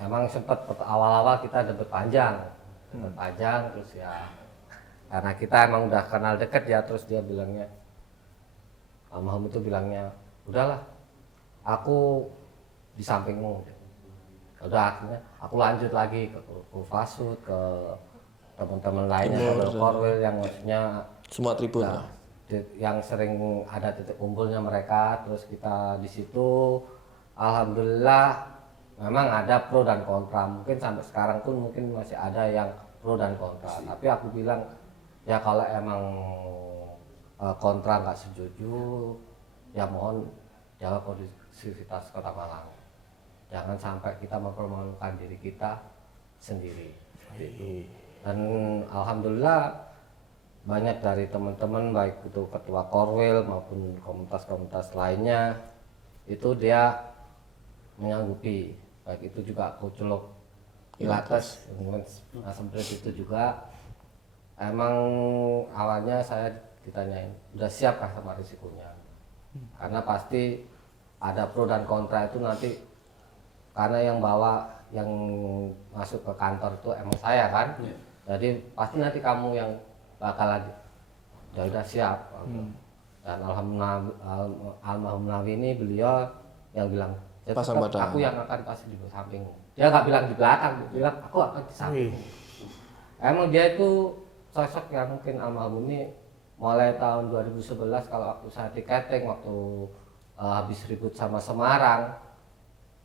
Emang sempat awal-awal kita debat panjang terus ya karena kita emang udah kenal deket ya, terus dia bilangnya, almarhum itu bilangnya, udahlah aku di sampingmu. Udah akhirnya aku lanjut lagi ke Fasud, ke teman-teman lainnya, ke Korwil yang maksudnya Semua tribun. nah, yang sering ada titik kumpulnya mereka, terus kita di situ alhamdulillah memang ada pro dan kontra. Mungkin sampai sekarang pun mungkin masih ada yang pro dan kontra. Tapi aku bilang ya kalau emang kontra nggak setuju, ya mohon jaga kondusivitas Kota Malang. Jangan sampai kita mempermalukan diri kita sendiri. Dan alhamdulillah banyak dari teman-teman baik itu ketua Korwil maupun komunitas-komunitas lainnya itu dia menyanggupi, baik itu juga Kuculuk Ilates, seperti itu juga. Emang awalnya saya ditanyain, udah siap kah sama risikonya? Karena pasti ada pro dan kontra itu nanti, karena yang bawa, yang masuk ke kantor itu emang saya kan. Jadi pasti nanti kamu yang bakalan, ya udah siap. Dan almarhum Nawi ini beliau yang bilang, Ya, Pasang tetap badan. aku yang akan kasih di samping. Dia nggak bilang di belakang, dia bilang aku akan di samping. Emang dia itu sosok yang mungkin almarhum ini mulai tahun 2011 kalau waktu saya di Keteng waktu habis ribut sama Semarang,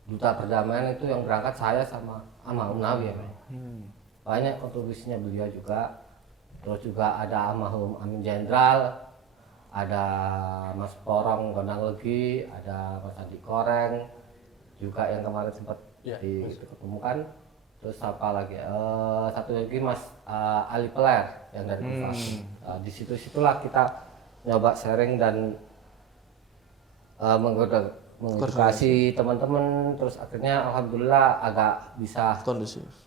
duta perdamaian itu yang berangkat saya sama almarhum Nawi ya. Banyak kontribusinya beliau juga. Terus juga ada almarhum Amin Jenderal, ada Mas Porong Gondang Legi, ada Mas Andi Koreng, juga yang kemarin sempat diketemukan. Terus apa lagi? Satu lagi Mas Ali Peler yang dari Kufas. Di situlah kita nyoba sharing dan mengedukasi teman-teman. Terus akhirnya alhamdulillah agak bisa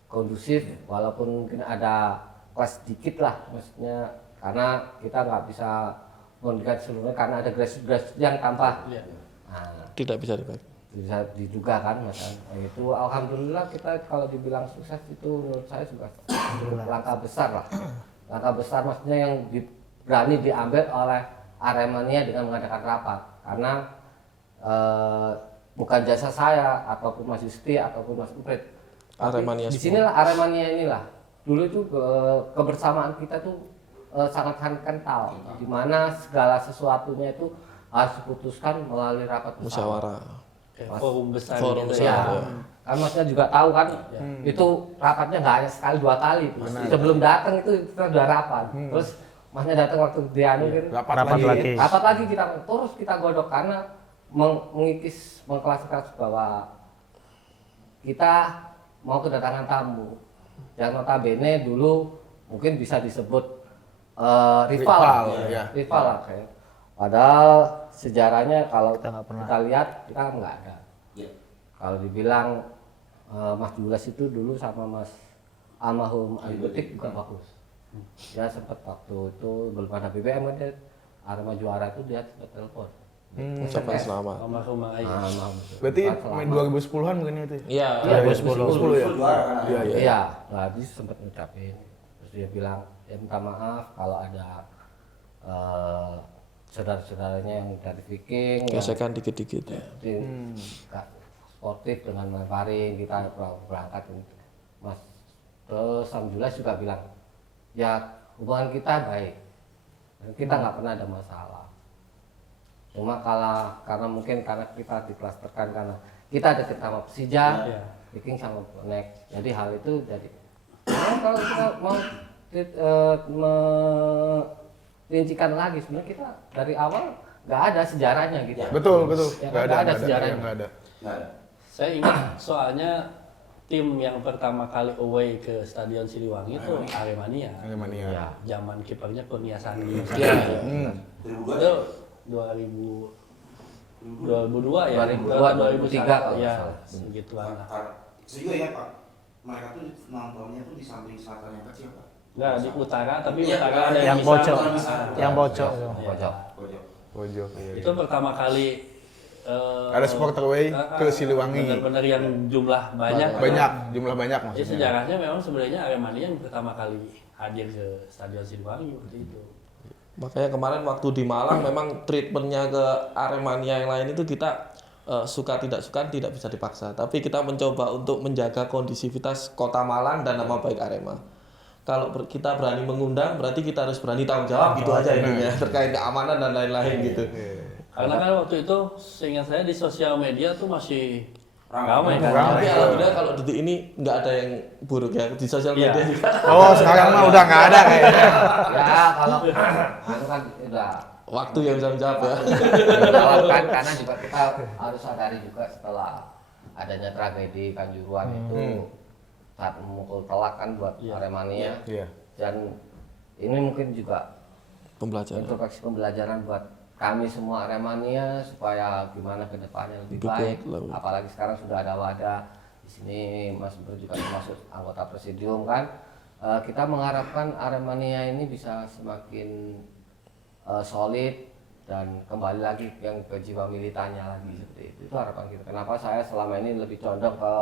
kondusif walaupun mungkin ada kelas sedikit lah, maksudnya karena kita nggak bisa menggunakan seluruhnya karena ada grassroots yang tanpa Tidak bisa dipakai. bisa diduga kan mas. Nah, itu alhamdulillah kita kalau dibilang sukses itu menurut saya juga langkah besar lah, langkah besar maksudnya yang berani diambil oleh Aremania dengan mengadakan rapat karena bukan jasa saya ataupun Mas Yusti ataupun Mas Uprit. Aremania Di sinilah Aremania inilah dulu itu kebersamaan kita tuh sangat kental, di mana segala sesuatunya itu harus diputuskan melalui rapat bersama. Musyawarah. Forum besar Forum gitu besar, ya. ya. Kan maksudnya juga tahu kan, itu rapatnya nggak hanya sekali 2 kali. Sebelum datang itu kita udah rapat. Terus masnya datang waktu dia kan Rapat lagi. rapat lagi kita terus kita godok karena mengklasifikasi bahwa kita mau kedatangan tamu yang notabene dulu mungkin bisa disebut rival ya. rival lah kayak. Padahal sejarahnya kalau Kita nggak pernah. kita lihat kita nggak ada. Kalau dibilang Mas Jules itu dulu sama Mas almarhum Ali Betik juga bagus. Dia sempat waktu itu belum ada BBM kan dia Arema juara itu dia sempat telepon. Ucapan selamat. Almarhum Mang Ayah. Berarti main 2010-an mungkin itu ya? Iya. Iya, 2010 ya? Iya, iya. Iya, nah dia sempat ngucapin. Terus dia bilang, ya minta maaf kalau ada saudara-saudaranya yang dari Viking yang Gesekan dikit-dikit. Ya. nggak sportif dengan melemparin kita berangkat. Mas terus Alhamdulillah juga bilang, ya hubungan kita baik, dan kita nggak pernah ada masalah. Cuma karena mungkin karena kita diklasterkan karena kita ada sama Persija, Viking sama Bonek. Jadi hal itu jadi kalau kita mau merincikan lagi sebenarnya kita dari awal nggak ada sejarahnya gitu. Betul, betul. Ya, Nggak nggak ada nggak sejarahnya. nggak ada. Saya ingat soalnya tim yang pertama kali away ke Stadion Siliwangi itu Aremania. Aremania. Ya. Zaman kipernya Kurnia Sandi. Iya. Itu 2002 ya. 2003 kalau nggak ya salah. segituan lah. Setuju ya Pak, mereka tuh nontonnya tuh di samping selatan yang kecil Pak. Enggak di utara tapi Iya, utara ada yang bisa- bocor, bisa. yang bocor. Iya. Pojok. Pojok. Pojok. Iya, Itu pertama kali Ada supporter away ke Siliwangi. benar-benar yang jumlah banyak. Banyak, jumlah banyak Ya, maksudnya. sejarahnya memang sebenarnya Aremania yang pertama kali hadir ke Stadion Siliwangi waktu itu. Makanya kemarin waktu di Malang memang treatmentnya ke Aremania yang lain itu kita suka tidak bisa dipaksa. Tapi kita mencoba untuk menjaga kondisivitas kota Malang dan nama baik Arema. Kalau kita berani mengundang berarti kita harus berani tanggung jawab gitu aja intinya terkait keamanan dan lain-lain gitu. Karena kan waktu itu seingat saya di sosial media tuh masih ramai kan. Tapi alhamdulillah kalau detik ini nggak ada yang buruk ya di sosial Iya. media juga. Oh, sekarang mah udah nggak ada kayaknya. Ya kalau itu kan udah Waktu yang bisa menjawab ya. dilakukan karena juga kita harus sadari juga setelah adanya tragedi Kanjuruhan itu saat memukul telak kan buat Aremania Iya. dan ini mungkin juga Pembelajaran. introspeksi pembelajaran buat kami semua Aremania supaya gimana ke depannya lebih Lebih baik. baik lah. Apalagi sekarang sudah ada wadah di sini Mas Ber juga termasuk anggota presidium kan. Kita mengharapkan Aremania ini bisa semakin solid dan kembali lagi yang ke jiwa militannya lagi seperti itu. Itu harapan kita. Kenapa saya selama ini lebih condong ke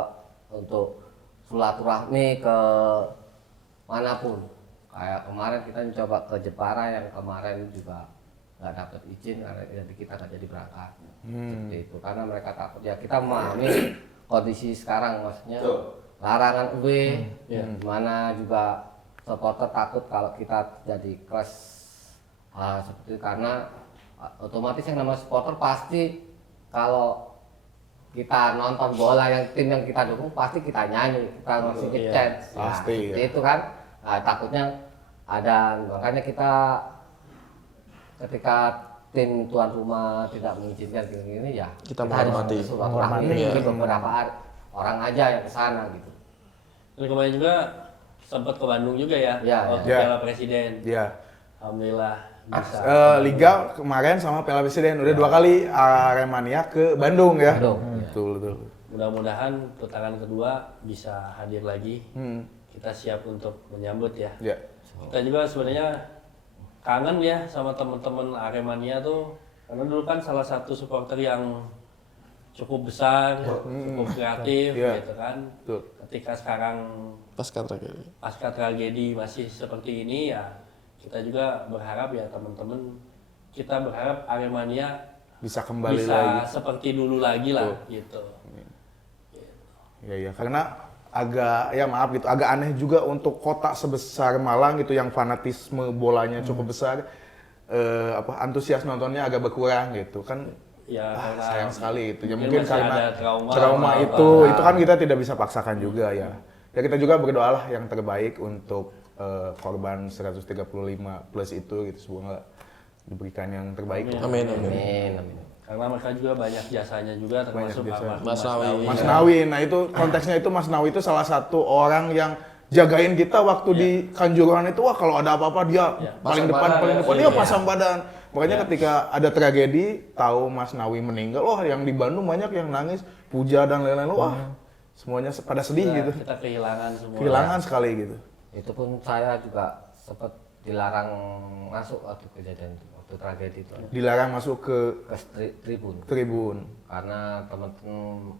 untuk silaturahmi ke manapun. Kayak kemarin kita mencoba ke Jepara yang kemarin juga nggak dapat izin karena jadi kita nggak jadi berangkat seperti itu karena mereka takut ya kita memahami kondisi sekarang maksudnya larangan away mana juga supporter takut kalau kita jadi kelas seperti itu karena otomatis yang namanya supporter pasti kalau kita nonton bola yang tim yang kita dukung pasti kita nyanyi kita ngasih chance pasti seperti itu kan takutnya ada makanya kita ketika tim tuan rumah tidak mengizinkan gini ya Kita menghormati. Ini beberapa orang aja yang ke sana gitu. Dan kemarin juga sempat ke Bandung juga ya, waktu Ya. Piala Presiden. Iya. Alhamdulillah bisa. Liga kemarin sama Piala Presiden udah 2 kali Aremania ke Bandung ya. Bandung, Betul. Mudah-mudahan putaran kedua bisa hadir lagi. Kita siap untuk menyambut ya. Ya. Kita juga sebenarnya kangen ya sama teman-teman Aremania tuh, karena dulu kan salah satu supporter yang cukup besar, cukup kreatif gitu kan. Betul. Ketika sekarang pasca tragedi. pasca tragedi masih seperti ini ya, kita juga berharap ya teman-teman, kita berharap Aremania Bisa kembali bisa lagi. seperti dulu lagi lah gitu. Iya, karena agak aneh juga untuk kota sebesar Malang gitu yang fanatisme bolanya cukup besar, antusias nontonnya agak berkurang gitu kan. Ya karena Sayang sekali itu ya, mungkin mungkin masih karena ada trauma itu kan kita tidak bisa paksakan juga ya. Ya kita juga berdoalah yang terbaik untuk korban 135 plus itu gitu, semoga diberikan yang terbaik. Amin. karena mereka juga banyak jasanya juga, termasuk jasa. Mas Nawi. Mas Nawi, nah itu konteksnya itu Mas Nawi itu salah satu orang yang jagain kita waktu di Kanjuruhan itu. Wah kalau ada apa-apa dia paling depan, dia pasang badan. Makanya ketika ada tragedi, tahu Mas Nawi meninggal, wah yang di Bandung banyak yang nangis, puja dan lain-lain, wah semuanya pada sedih gitu. Kita kehilangan semua. Kehilangan sekali gitu. Itu pun saya juga sempat dilarang masuk waktu kejadian itu, waktu tragedi itu. Dilarang masuk ke Tribun. tribun. Karena teman-teman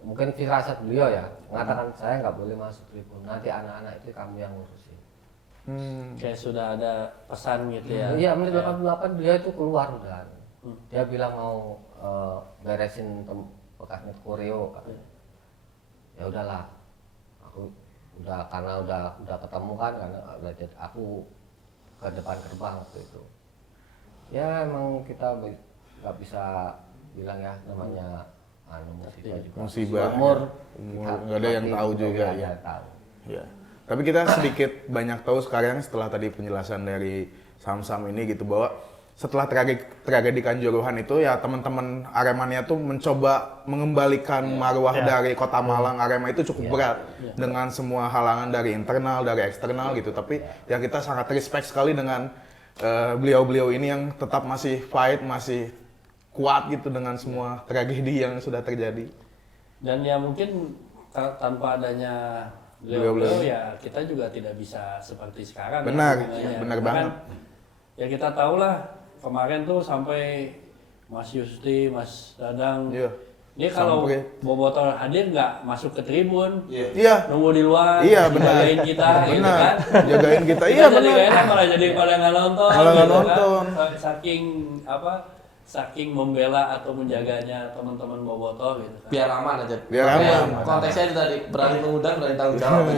mungkin firasat beliau ya mengatakan saya nggak boleh masuk tribun, nanti anak-anak itu kamu yang ngurusin. Kayak sudah ada pesan gitu ya. Iya, menit 88 beliau itu keluar udah. Dia bilang mau beresin bekasnya koreo. Ya udahlah, aku udah karena udah ketemu kan, karena aku ke depan gerbang waktu itu. Ya emang kita nggak bisa bilang ya namanya musibah juga. Musibah. Umur Nggak ada yang tahu juga ya. Tahu. Ya. Tapi kita sedikit banyak tahu sekarang setelah tadi penjelasan dari Sam-Sam ini gitu, bahwa setelah tragedi Kanjuruhan itu ya teman-teman Aremania tuh mencoba mengembalikan marwah dari Kota Malang. Arema itu cukup berat dengan semua halangan dari internal, dari eksternal gitu. Tapi ya kita sangat respect sekali dengan beliau-beliau ini yang tetap masih fight, masih kuat gitu dengan semua tragedi yang sudah terjadi. Dan ya mungkin tanpa adanya beliau-beliau ya kita juga tidak bisa seperti sekarang. Benar, ya, benar Kan, banget. ya kita tahu lah kemarin tuh sampai Mas Yusti, Mas Dadang, ini kalau Sampai. Bobotoh hadir nggak masuk ke tribun, Iya. nunggu di luar, Iya, benar. jagain kita, gitu Benar. kan. Jagain kita. Kita Iya jadi benar. nggak enak malah jadi pada nggak nonton, Malah nggak gitu nonton. kan. Saking membela atau menjaganya teman-teman Bobotoh gitu kan. Biar aman aja. Biar aman. Konteksnya itu tadi berani mengundang, berani tanggung jawab.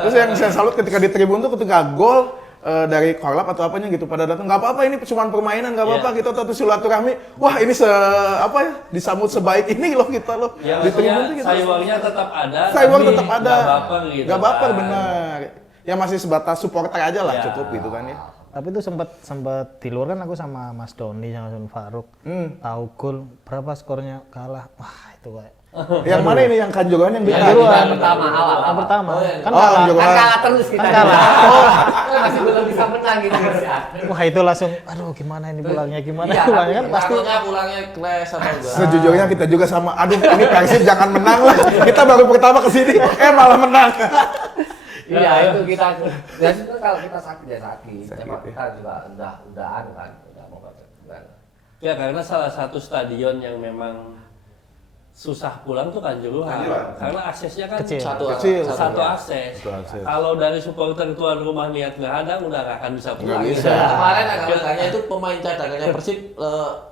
Terus yang saya salut ketika di tribun tuh ketika gol dari korlap atau apanya gitu pada datang, nggak apa-apa ini cuma permainan, nggak apa-apa gitu, atau silaturahmi. Wah ini disambut sebaik ini loh kita loh. Ya, Di tribun tuh gitu. sayuangnya tetap ada. Sayuang tapi tetap ada. Nggak baper gitu. Nggak baper, kan. benar. Ya masih sebatas supporter aja lah, Ya. cukup gitu kan ya. Tapi itu sempat di luar kan aku sama Mas Doni sama Sun Faruk. Tahu gol berapa skornya kalah. Wah, itu kayak Yang mana ini yang Kanjuruhan yang bikin? Kanjuruhan. pertama awal. Yang pertama. Kan Oh, kalah. Kanjuruhan. Kan kalah terus kita. Kan kalah. Masih belum bisa menang gitu. Wah, itu langsung aduh gimana ini pulangnya gimana Iya, pulangnya kan pasti Pulangnya clash atau enggak? Sejujurnya kita juga sama, aduh ini Persib jangan menang lah. Kita baru pertama kesini, malah menang. Iya itu kita. Biasanya kalau kita sakit ya sakit. Cuma kita juga udah kan, udah mau kan. Ya karena salah satu stadion yang memang susah pulang tuh Kanjuruhan karena aksesnya kan Kecil. satu Kecil. akses. Kalau dari supporter tuan rumah niat ngehadang udah nggak akan bisa pulang. bisa. Kemarin agak leganya itu pemain cadangannya Persib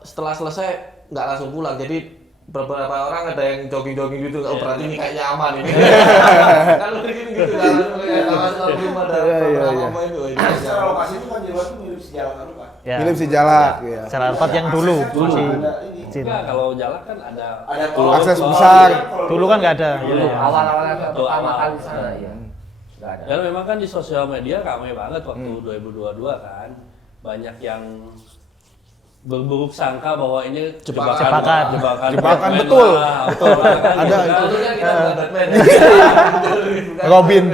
setelah selesai nggak langsung pulang. Jadi beberapa orang ada yang jogging-jogging gitu, oh berarti ini kayaknya aman ini. Kalau gitu kan langsung rumah ada beberapa pemain itu. Secara lokasi itu kan Jeruan tuh mirip sejarah kan Pak. Ya. Mirip si Jalak ya. Jalan Empat yang dulu masih Ada ini. kecil. Enggak, kalau jalan kan ada tol. Akses besar. Dulu kan nggak ada. Iya. Awal-awalnya Betul, pertama awal. kali di sana ya. Nggak ada. Dan memang kan di sosial media ramai banget waktu 2022 kan. Banyak yang berburuk sangka bahwa ini Jebakan. Batman betul. lah, Betul. kan Ada gitu kan. itu. Dulunya kita Batman. Robin.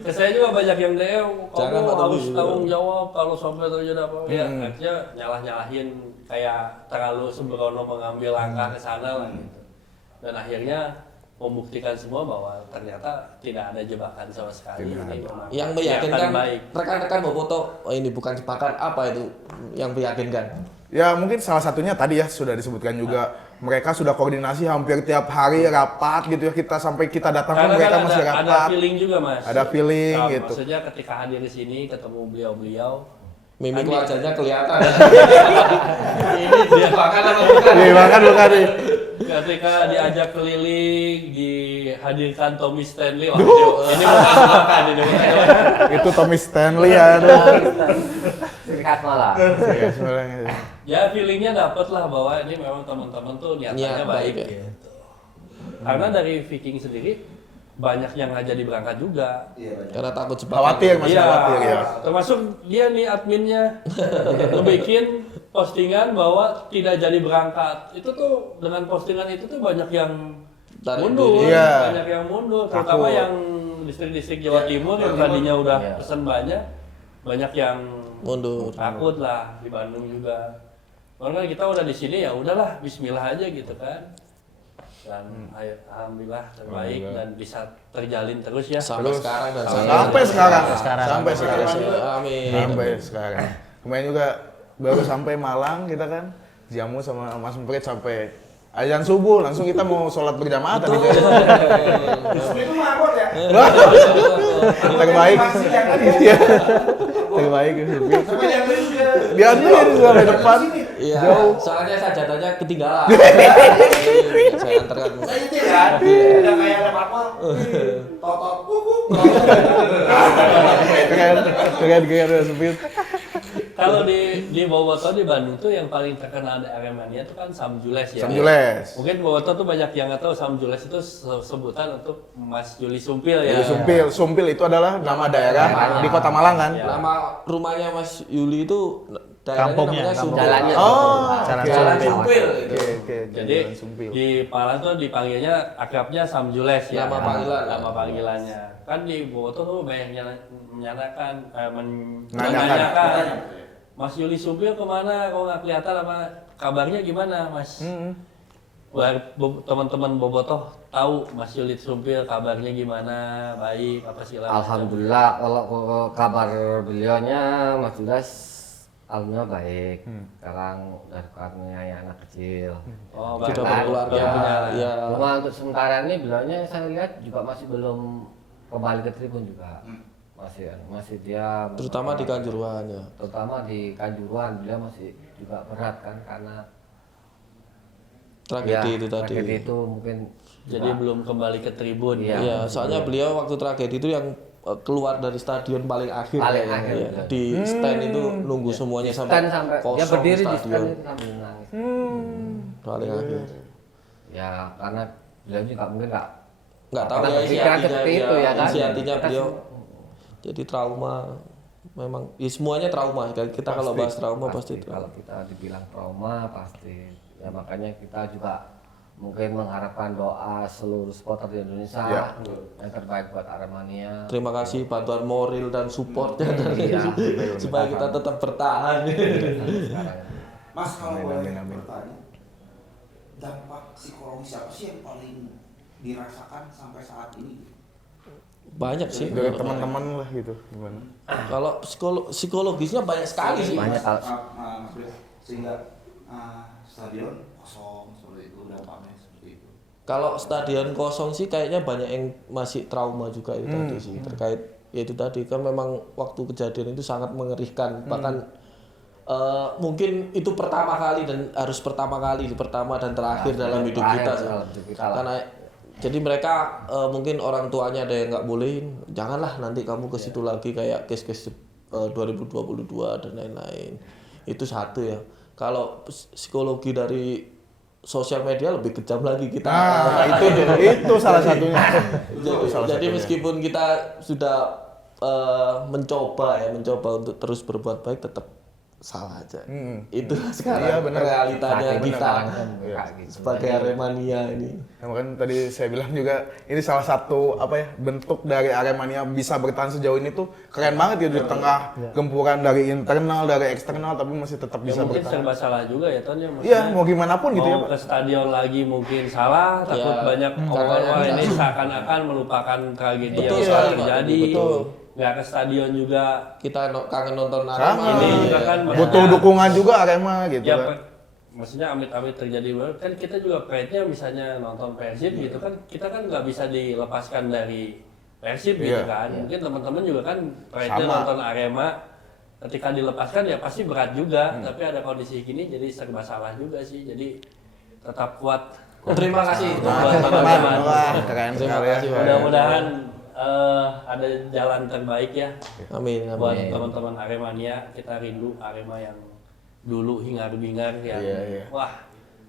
Ke saya juga banyak yang DM, Jangan, kamu Pak harus Tobi. tanggung jawab kalau sampai terjadi apa. Ya, akhirnya nyalah-nyalahin kayak terlalu sembrono mengambil langkah ke sana lah gitu. Dan akhirnya membuktikan semua bahwa ternyata tidak ada jebakan sama sekali. Ini memang Yang kelihatan meyakinkan baik. rekan-rekan Boboto, oh ini bukan jebakan, apa itu yang meyakinkan? Ya mungkin salah satunya tadi ya sudah disebutkan juga mereka sudah koordinasi hampir tiap hari rapat gitu ya kita sampai kita datang pun Karena mereka kan masih ada rapat. feeling juga mas. Ada feeling Nah, gitu. Maksudnya ketika hadir di sini ketemu beliau-beliau, Mimik Andi. wajahnya kelihatan. ini dia Jebakan apa bukan? Iya bahkan bukan nih. ketika diajak keliling dihadirkan Tommy Stanley, wah ini bukan jebakan ini bukan. Itu Tommy Stanley ya. Serikat malah. Iya, sebenarnya. Ya feelingnya dapet lah bahwa ini memang teman-teman tuh niatannya Niat baik, baik ya. gitu. Karena dari Viking sendiri banyak yang nggak jadi berangkat juga. Karena takut jebakan. Khawatir masih khawatir ya. Termasuk dia nih adminnya ngebikin postingan bahwa tidak jadi berangkat. Itu tuh dengan postingan itu tuh banyak yang Tarik mundur, diri. Iya. banyak yang mundur, terutama Takut. yang distrik-distrik Jawa Timur yang tadinya udah Iya. pesen banyak yang Mundur. takut lah di Bandung juga. Karena kan kita udah di sini ya udahlah Bismillah aja gitu kan. Dan alhamdulillah terbaik dan bisa terjalin terus ya. Sampai sekarang dan Sampai sekarang. sekarang. Sampai sekarang. Amin. Sampai sekarang. Kemarin juga baru sampai Malang kita kan. Jamu sama Mas Mprit sampai azan subuh langsung kita mau sholat berjamaah tadi. Itu mabok ya. Terbaik. Iya. Terbaik Mprit. Sampai diambilin ke Diantuin sampai depan. Iya, soalnya sajadahnya ketinggalan. Saya antarkan. saya itu ya. Udah kayak ada parpol. Totot. Keren Mprit. Kalau di Boboto di Bandung tuh yang paling terkenal di Aremania itu kan Samjules ya. Samjules. Mungkin Boboto tuh banyak yang nggak tahu Samjules itu sebutan untuk Mas Juli Sumpil ya. Jadi Sumpil. Sumpil itu adalah nama daerah di Kota Malang kan. Ya. Nama rumahnya Mas Yuli itu daerahnya Kampungnya, namanya Sumpil. Jalannya. Oh, Jalan Jalan Sumpil. Sumpil gitu. Oke. Jadi Jalan Sumpil. di Malang tuh dipanggilnya akrabnya Samjules ya. Nama panggilan. Nama panggilannya. Kan di Boboto tuh banyak yang menanyakan, Menanyakan. Mas Yuli Sumpil kemana? Kok nggak kelihatan apa? Kabarnya gimana, Mas? Biar teman-teman Bobotoh tahu Mas Yuli Sumpil kabarnya gimana, baik apa segala macam. Alhamdulillah kalau kabar beliaunya Mas Judas alhamdulillah baik. Sekarang udah karena anak kecil. Oh, Sudah baik. berkeluarga. Dia punya. Iya. Cuma untuk sementara ini beliaunya saya lihat juga masih belum kembali ke tribun juga. Masih dia Terutama di Kanjuruhan ya. terutama di Kanjuruhan beliau masih juga berat kan karena Tragedi ya, itu tadi. tragedi itu mungkin Jadi belum kembali ke tribun. Iya. Iya, soalnya beliau waktu tragedi itu yang keluar dari stadion paling akhir. Paling Ya. akhir, Iya. betul. Di stand itu nunggu semuanya stand sampai sampai kosong dia berdiri di stand stadion. itu sambil nangis. Paling akhir. Ya karena beliau juga mungkin Nggak tahu pernah ya isi berpikiran hatinya seperti dia, itu ya kan. isi hatinya Kita beliau. semua- Jadi trauma, memang ya semuanya trauma. Kita kalau bahas trauma pasti kalau kita dibilang trauma pasti ya makanya kita juga mungkin mengharapkan doa seluruh supporter di Indonesia Ya. yang terbaik buat Aremania. Terima kasih bantuan moral dan supportnya dari Iya. supaya kita tetap bertahan. Sekarang Mas kalau boleh amin. bertanya, dampak psikologis apa sih yang paling dirasakan sampai saat ini? Banyak sih. Dari teman-teman lah gitu gimana? Kalau psikologisnya banyak sekali sih. banyak hal. Mas Bro, sehingga stadion kosong seperti itu, dampaknya seperti itu. Kalau stadion kosong sih kayaknya banyak yang masih trauma juga itu tadi sih terkait ya itu tadi kan memang waktu kejadian itu sangat mengerikan bahkan mungkin itu pertama kali dan harus pertama dan terakhir dalam hidup kita sih. Karena jadi mereka mungkin orang tuanya ada yang nggak bolehin, janganlah nanti kamu ke situ lagi kayak case-case 2022 dan lain-lain. Itu satu ya. Kalau psikologi dari sosial media lebih kejam lagi kita. Itu salah satunya. Jadi meskipun kita sudah mencoba untuk terus berbuat baik, tetap salah aja. Itu sekarang realitanya kita sebagai Aremania ini. Ya, makanya tadi saya bilang juga ini salah satu bentuk dari Aremania bisa bertahan sejauh ini tuh keren banget gitu di tengah gempuran dari internal, dari eksternal tapi masih tetap bisa mungkin bertahan. serba salah juga ya Ton ya. Iya, mau gimana pun gitu ya, mau Pak. ke stadion lagi mungkin salah, takut banyak orang ini seakan-akan melupakan tragedi yang sudah terjadi. Nggak ke stadion juga Kita kangen nonton Sama. Arema. ini juga kan Butuh dukungan juga Arema gitu ya, kan. maksudnya amit-amit terjadi kan kita juga pride-nya misalnya nonton Persib gitu kan kita kan nggak bisa dilepaskan dari Persib gitu kan. Mungkin teman-teman juga kan pride-nya Sama. nonton Arema ketika dilepaskan ya pasti berat juga. Tapi ada kondisi gini jadi serba salah juga sih. Jadi tetap kuat. Terima kasih. Buat teman-teman. Wah, keren Terima sekali ya. kasih, Mudah-mudahan ada jalan terbaik ya Amin. buat teman-teman Aremania. Kita rindu Arema yang dulu hingar-bingar yang wah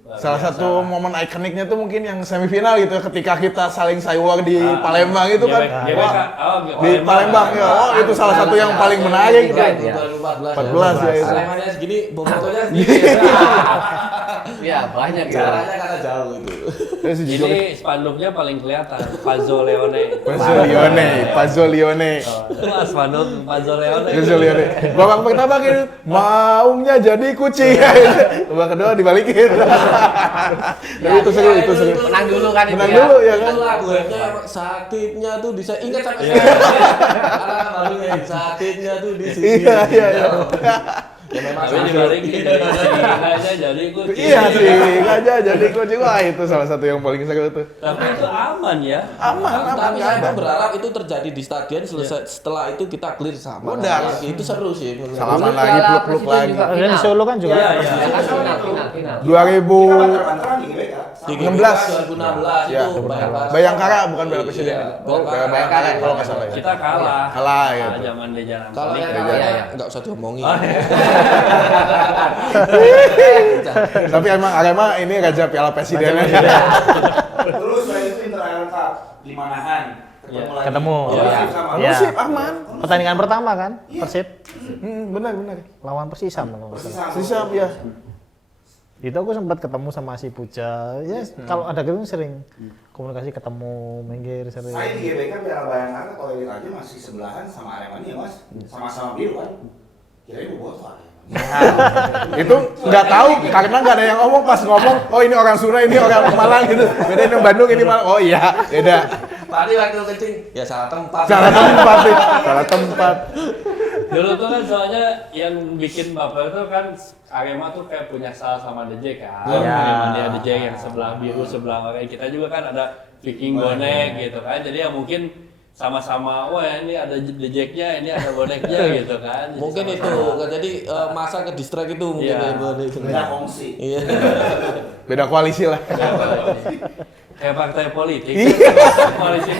luar Salah biasa. satu momen ikoniknya tuh mungkin yang semifinal gitu ketika kita saling sayur di Palembang itu kan. GBK, Wah, di Palembang ya. Oh, itu salah satu yang paling menarik itu. 14 ya itu. Aremania segini, bobotonya segini. Iya banyak ya. Caranya karena jauh itu. Terus juga Ini spanduknya paling kelihatan, Fazzo Leone. Pazzolione. Wah, spanduk Fazzo Leone. Pazzolione. Babak pertama gitu, maunya jadi kucing. Babak kedua dibalikin. Tapi itu seru, itu seru. Menang dulu kan itu Menang ya. dulu ya kan. Itu lagunya sakitnya tuh bisa ingat sampai sekarang. Karena barunya sakitnya tuh di sini. Iya. Ya memang Tapi dibalikin dari singanya jadi kucing. Iya sih, aja jadi kucing. Wah, itu salah satu yang paling seru tuh. Tapi itu aman ya. Aman, Tapi nggak saya ada. berharap itu terjadi di stadion selesai setelah itu kita clear sama. Udah. Itu seru sih. Salaman Dulu lagi, Piala peluk-peluk Presiden lagi. juga Dan di Solo kan juga Iya, ada iya. Ya kan final. 2000 Bantaran di GBK. 2016 Ya. itu Bayangkara bukan Piala Presiden. Iya, Oh, Bayangkara kalau nggak salah ya. Kita kalah. Kalah ya. Zaman Dejan Kalau Ampli. yang Iya, kalah iya. nggak usah diomongin. Tapi emang Arema ini raja Piala Presiden. Terus selain itu Inter Island Cup di Manahan. Lagi. Ketemu. Persib sama Iya. Persib aman. Pertandingan pertama kan, Persib Benar. lawan Persisam kalau nggak salah. Sisa ya. Itu aku sempat ketemu sama si Puja. Ya kalau ada gitu sering komunikasi, ketemu, minggir sering. Saya di GBK Piala Bayangkara toilet aja masih sebelahan sama Aremania Mas. Sama-sama biru kan. Kirain bobotoh Arema. Itu nggak tahu karena nggak ada yang ngomong pas ngomong. Oh ini orang Sunda, ini orang Malang gitu. Beda ini Bandung, ini Malang. Oh iya, beda. Tadi waktu kencing ya salah tempat. Salah tempat nih, salah tempat. Dulu tuh kan soalnya yang bikin baper tuh kan Arema tuh kayak punya salah sama The Jack kan. Iya. Aremania The Jack yang sebelah biru, sebelah oranye. Kita juga kan ada Viking bonek gitu kan. Jadi ya mungkin sama-sama, wah ini ada The Jack-nya, ini ada boneknya gitu kan. Jadi Mungkin itu, sama-sama. jadi masa ke distract itu mungkin Iya. ya, Bang. Beda kongsi. Iya. Beda koalisi lah. Kayak partai politik. Iya. Koalisi.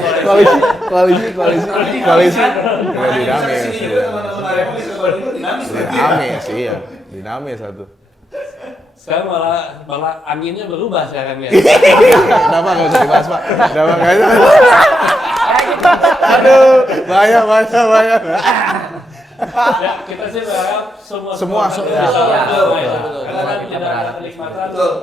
Koalisi. Ya, dinamis. Sini juga teman-teman Arema bisa Bandung dinamis. Dinamis, iya. Dinamis satu. Sekarang malah anginnya berubah sekarang ya. Kenapa nggak usah dibahas, Pak? Kenapa nggak usah? Aduh, bahaya. Ya, kita sih berharap Semua. bisa Ya, betul, ya. betul. Karena kan Kita tidak ada berharap. kenikmatan Betul.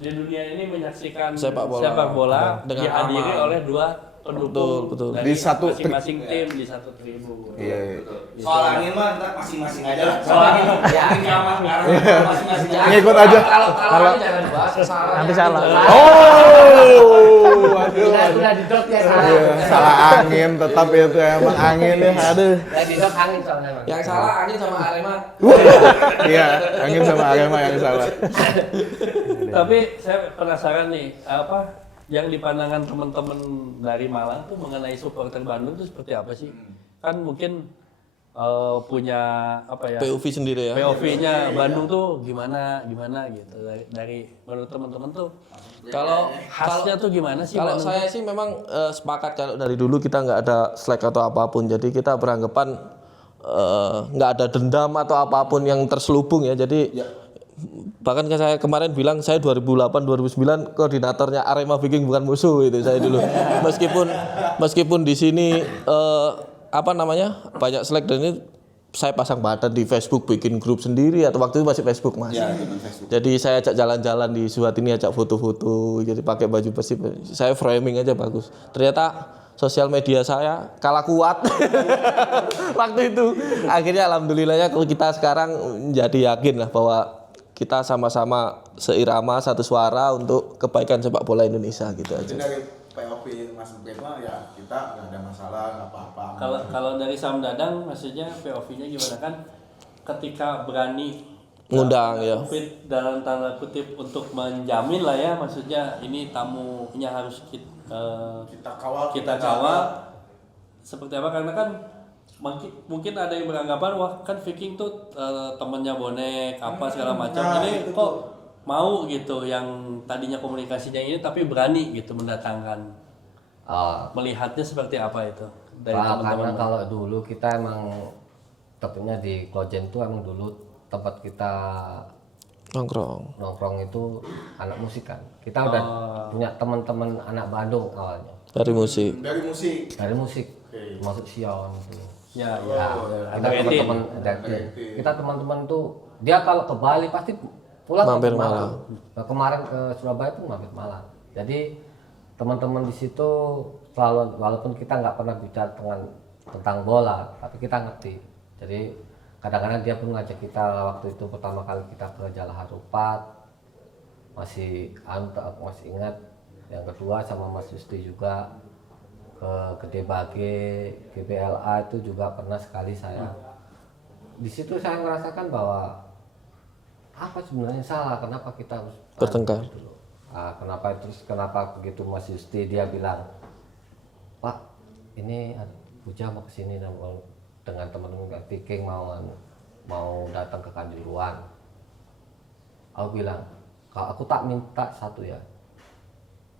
di dunia ini menyaksikan Sepak bola. Dengan dihadiri aman. oleh dua pendukung Betul. dari Di satu masing-masing tim di satu tribun. Iya. Soal angin mah ntar masing-masing aja lah. Soal angin Ya. angin nyaman arah masing-masing aja. Ngikut aja. Kalau ini jangan dibahas, salah. Nanti salah. Oh, waduh. Udah di drop ya Iya. salah. Salah angin tetap itu emang angin ya. Aduh. Ya di dok angin soalnya Bang. Yang salah angin sama Arema. Iya, angin sama Arema yang salah. Tapi saya penasaran nih, apa yang dipandangan teman-teman dari Malang tuh mengenai supporter Bandung tuh seperti apa sih? Kan mungkin punya apa ya? POV sendiri ya. POV-nya Bandung tuh gimana gitu dari menurut teman-teman tuh. Kalau khasnya tuh gimana sih? Kalau Bandung? saya sih memang sepakat kalau dari dulu kita nggak ada slack atau apapun. Jadi kita beranggapan nggak ada dendam atau apapun yang terselubung ya. Jadi bahkan saya kemarin bilang saya 2008 2009 koordinatornya Arema Viking bukan musuh itu saya dulu. meskipun di sini apa namanya banyak slack dan ini saya pasang badan di Facebook bikin grup sendiri atau waktu itu masih Facebook Mas. Ya, di Facebook. Jadi saya ajak jalan-jalan di Suat ini ajak foto-foto jadi pakai baju Persib. Saya framing aja bagus. Ternyata sosial media saya kalah kuat waktu itu. Akhirnya alhamdulillahnya kalau kita sekarang jadi yakin lah bahwa kita sama-sama seirama satu suara untuk kebaikan sepak bola Indonesia gitu aja. Jadi dari POV Mas Bukit mah ya kita nggak ada masalah nggak apa-apa. Kalau dari Sam Dadang maksudnya POV-nya gimana kan ketika berani Ngundang ya. dalam tanda kutip untuk menjamin lah ya maksudnya ini tamunya harus kita kawal. seperti apa karena kan mungkin ada yang beranggapan wah kan Viking tuh temennya bonek apa segala macam ini itu kok mau gitu yang tadinya komunikasinya ini tapi berani gitu mendatangkan melihatnya seperti apa itu dari Karena teman-teman. kalau dulu kita emang tentunya di Klojen tuh emang dulu tempat kita nongkrong itu anak musik kan. Kita udah punya teman-teman anak Bandung awalnya Dari musik. Dari musik. dari musik, masuk Sion gitu. Ya, Kita teman-teman tuh dia kalau ke Bali pasti pulang Mampir ke Malang. Nah, kemarin ke Surabaya tuh mampir Malang. Jadi teman-teman di situ selalu walaupun kita nggak pernah bicara tentang bola, tapi kita ngerti. Jadi kadang-kadang dia pun ngajak kita waktu itu pertama kali kita ke Jalan Harupat, masih ingat. Yang kedua sama Mas Yusti juga ke Gede Bage, GBLA itu juga pernah sekali saya. Di situ saya merasakan bahwa apa sebenarnya salah, kenapa kita harus Bertengkar. kenapa begitu Mas Yusti dia bilang, Pak ini Puja mau kesini dengan teman-teman Viking mau datang ke Kanjuruhan. Aku bilang, kalau aku tak minta satu ya,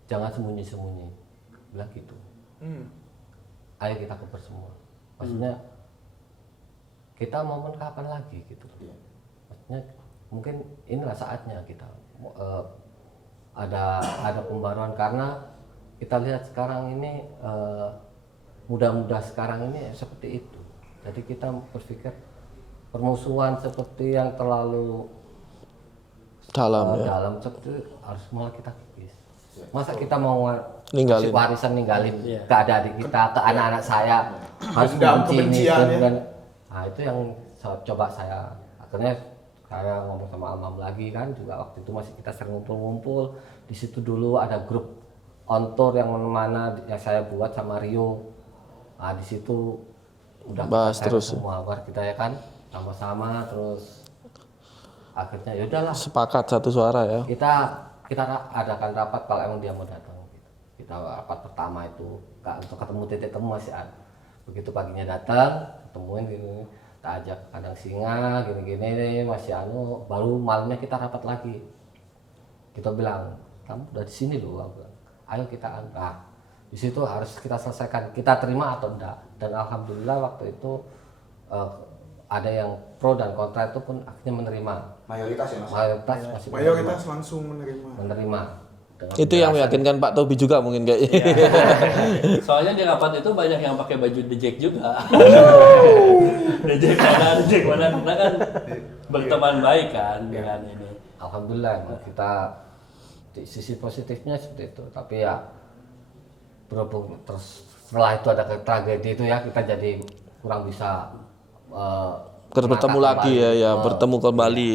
jangan sembunyi-sembunyi, bilang gitu. Ayo kita keber semua. Maksudnya kita momen kapan lagi gitu. Maksudnya mungkin inilah saatnya kita ada pembaruan karena kita lihat sekarang ini muda-muda sekarang ini seperti itu. Jadi kita berpikir permusuhan seperti yang terlalu dalam seperti harus mulai kita kikis. Masa kita mau Ninggalin. warisan ninggalin ke adik kita, ke anak-anak saya harus benci ini dan nah itu yang coba saya akhirnya saya ngomong sama Almam lagi kan juga waktu itu masih kita sering ngumpul-ngumpul di situ dulu ada grup on tour yang mana yang saya buat sama Rio. Nah di situ udah bahas terus semua kita ya kan sama-sama terus akhirnya ya udahlah sepakat satu suara ya. kita adakan rapat kalau emang dia mau datang gitu. Kita rapat pertama itu untuk ketemu titik temu masih ada. Begitu paginya datang ketemuin gini kita ajak kandang singa gini-gini masih baru malamnya kita rapat lagi. Kita bilang kamu udah di sini loh, ayo kita di situ harus kita selesaikan kita terima atau enggak. Dan alhamdulillah waktu itu ada yang pro dan kontra itu pun akhirnya menerima. Mayoritas ya Mas? Mayoritas langsung menerima. Itu yang meyakinkan Pak Tobi juga mungkin kayaknya. Soalnya di rapat itu banyak yang pakai baju The Jack juga. The Jack mana karena kan berteman baik kan dengan ini. Alhamdulillah kita di sisi positifnya seperti itu. Tapi ya berhubung terus setelah itu ada tragedi itu ya kita jadi kurang bisa bertemu lagi ya, bertemu kembali.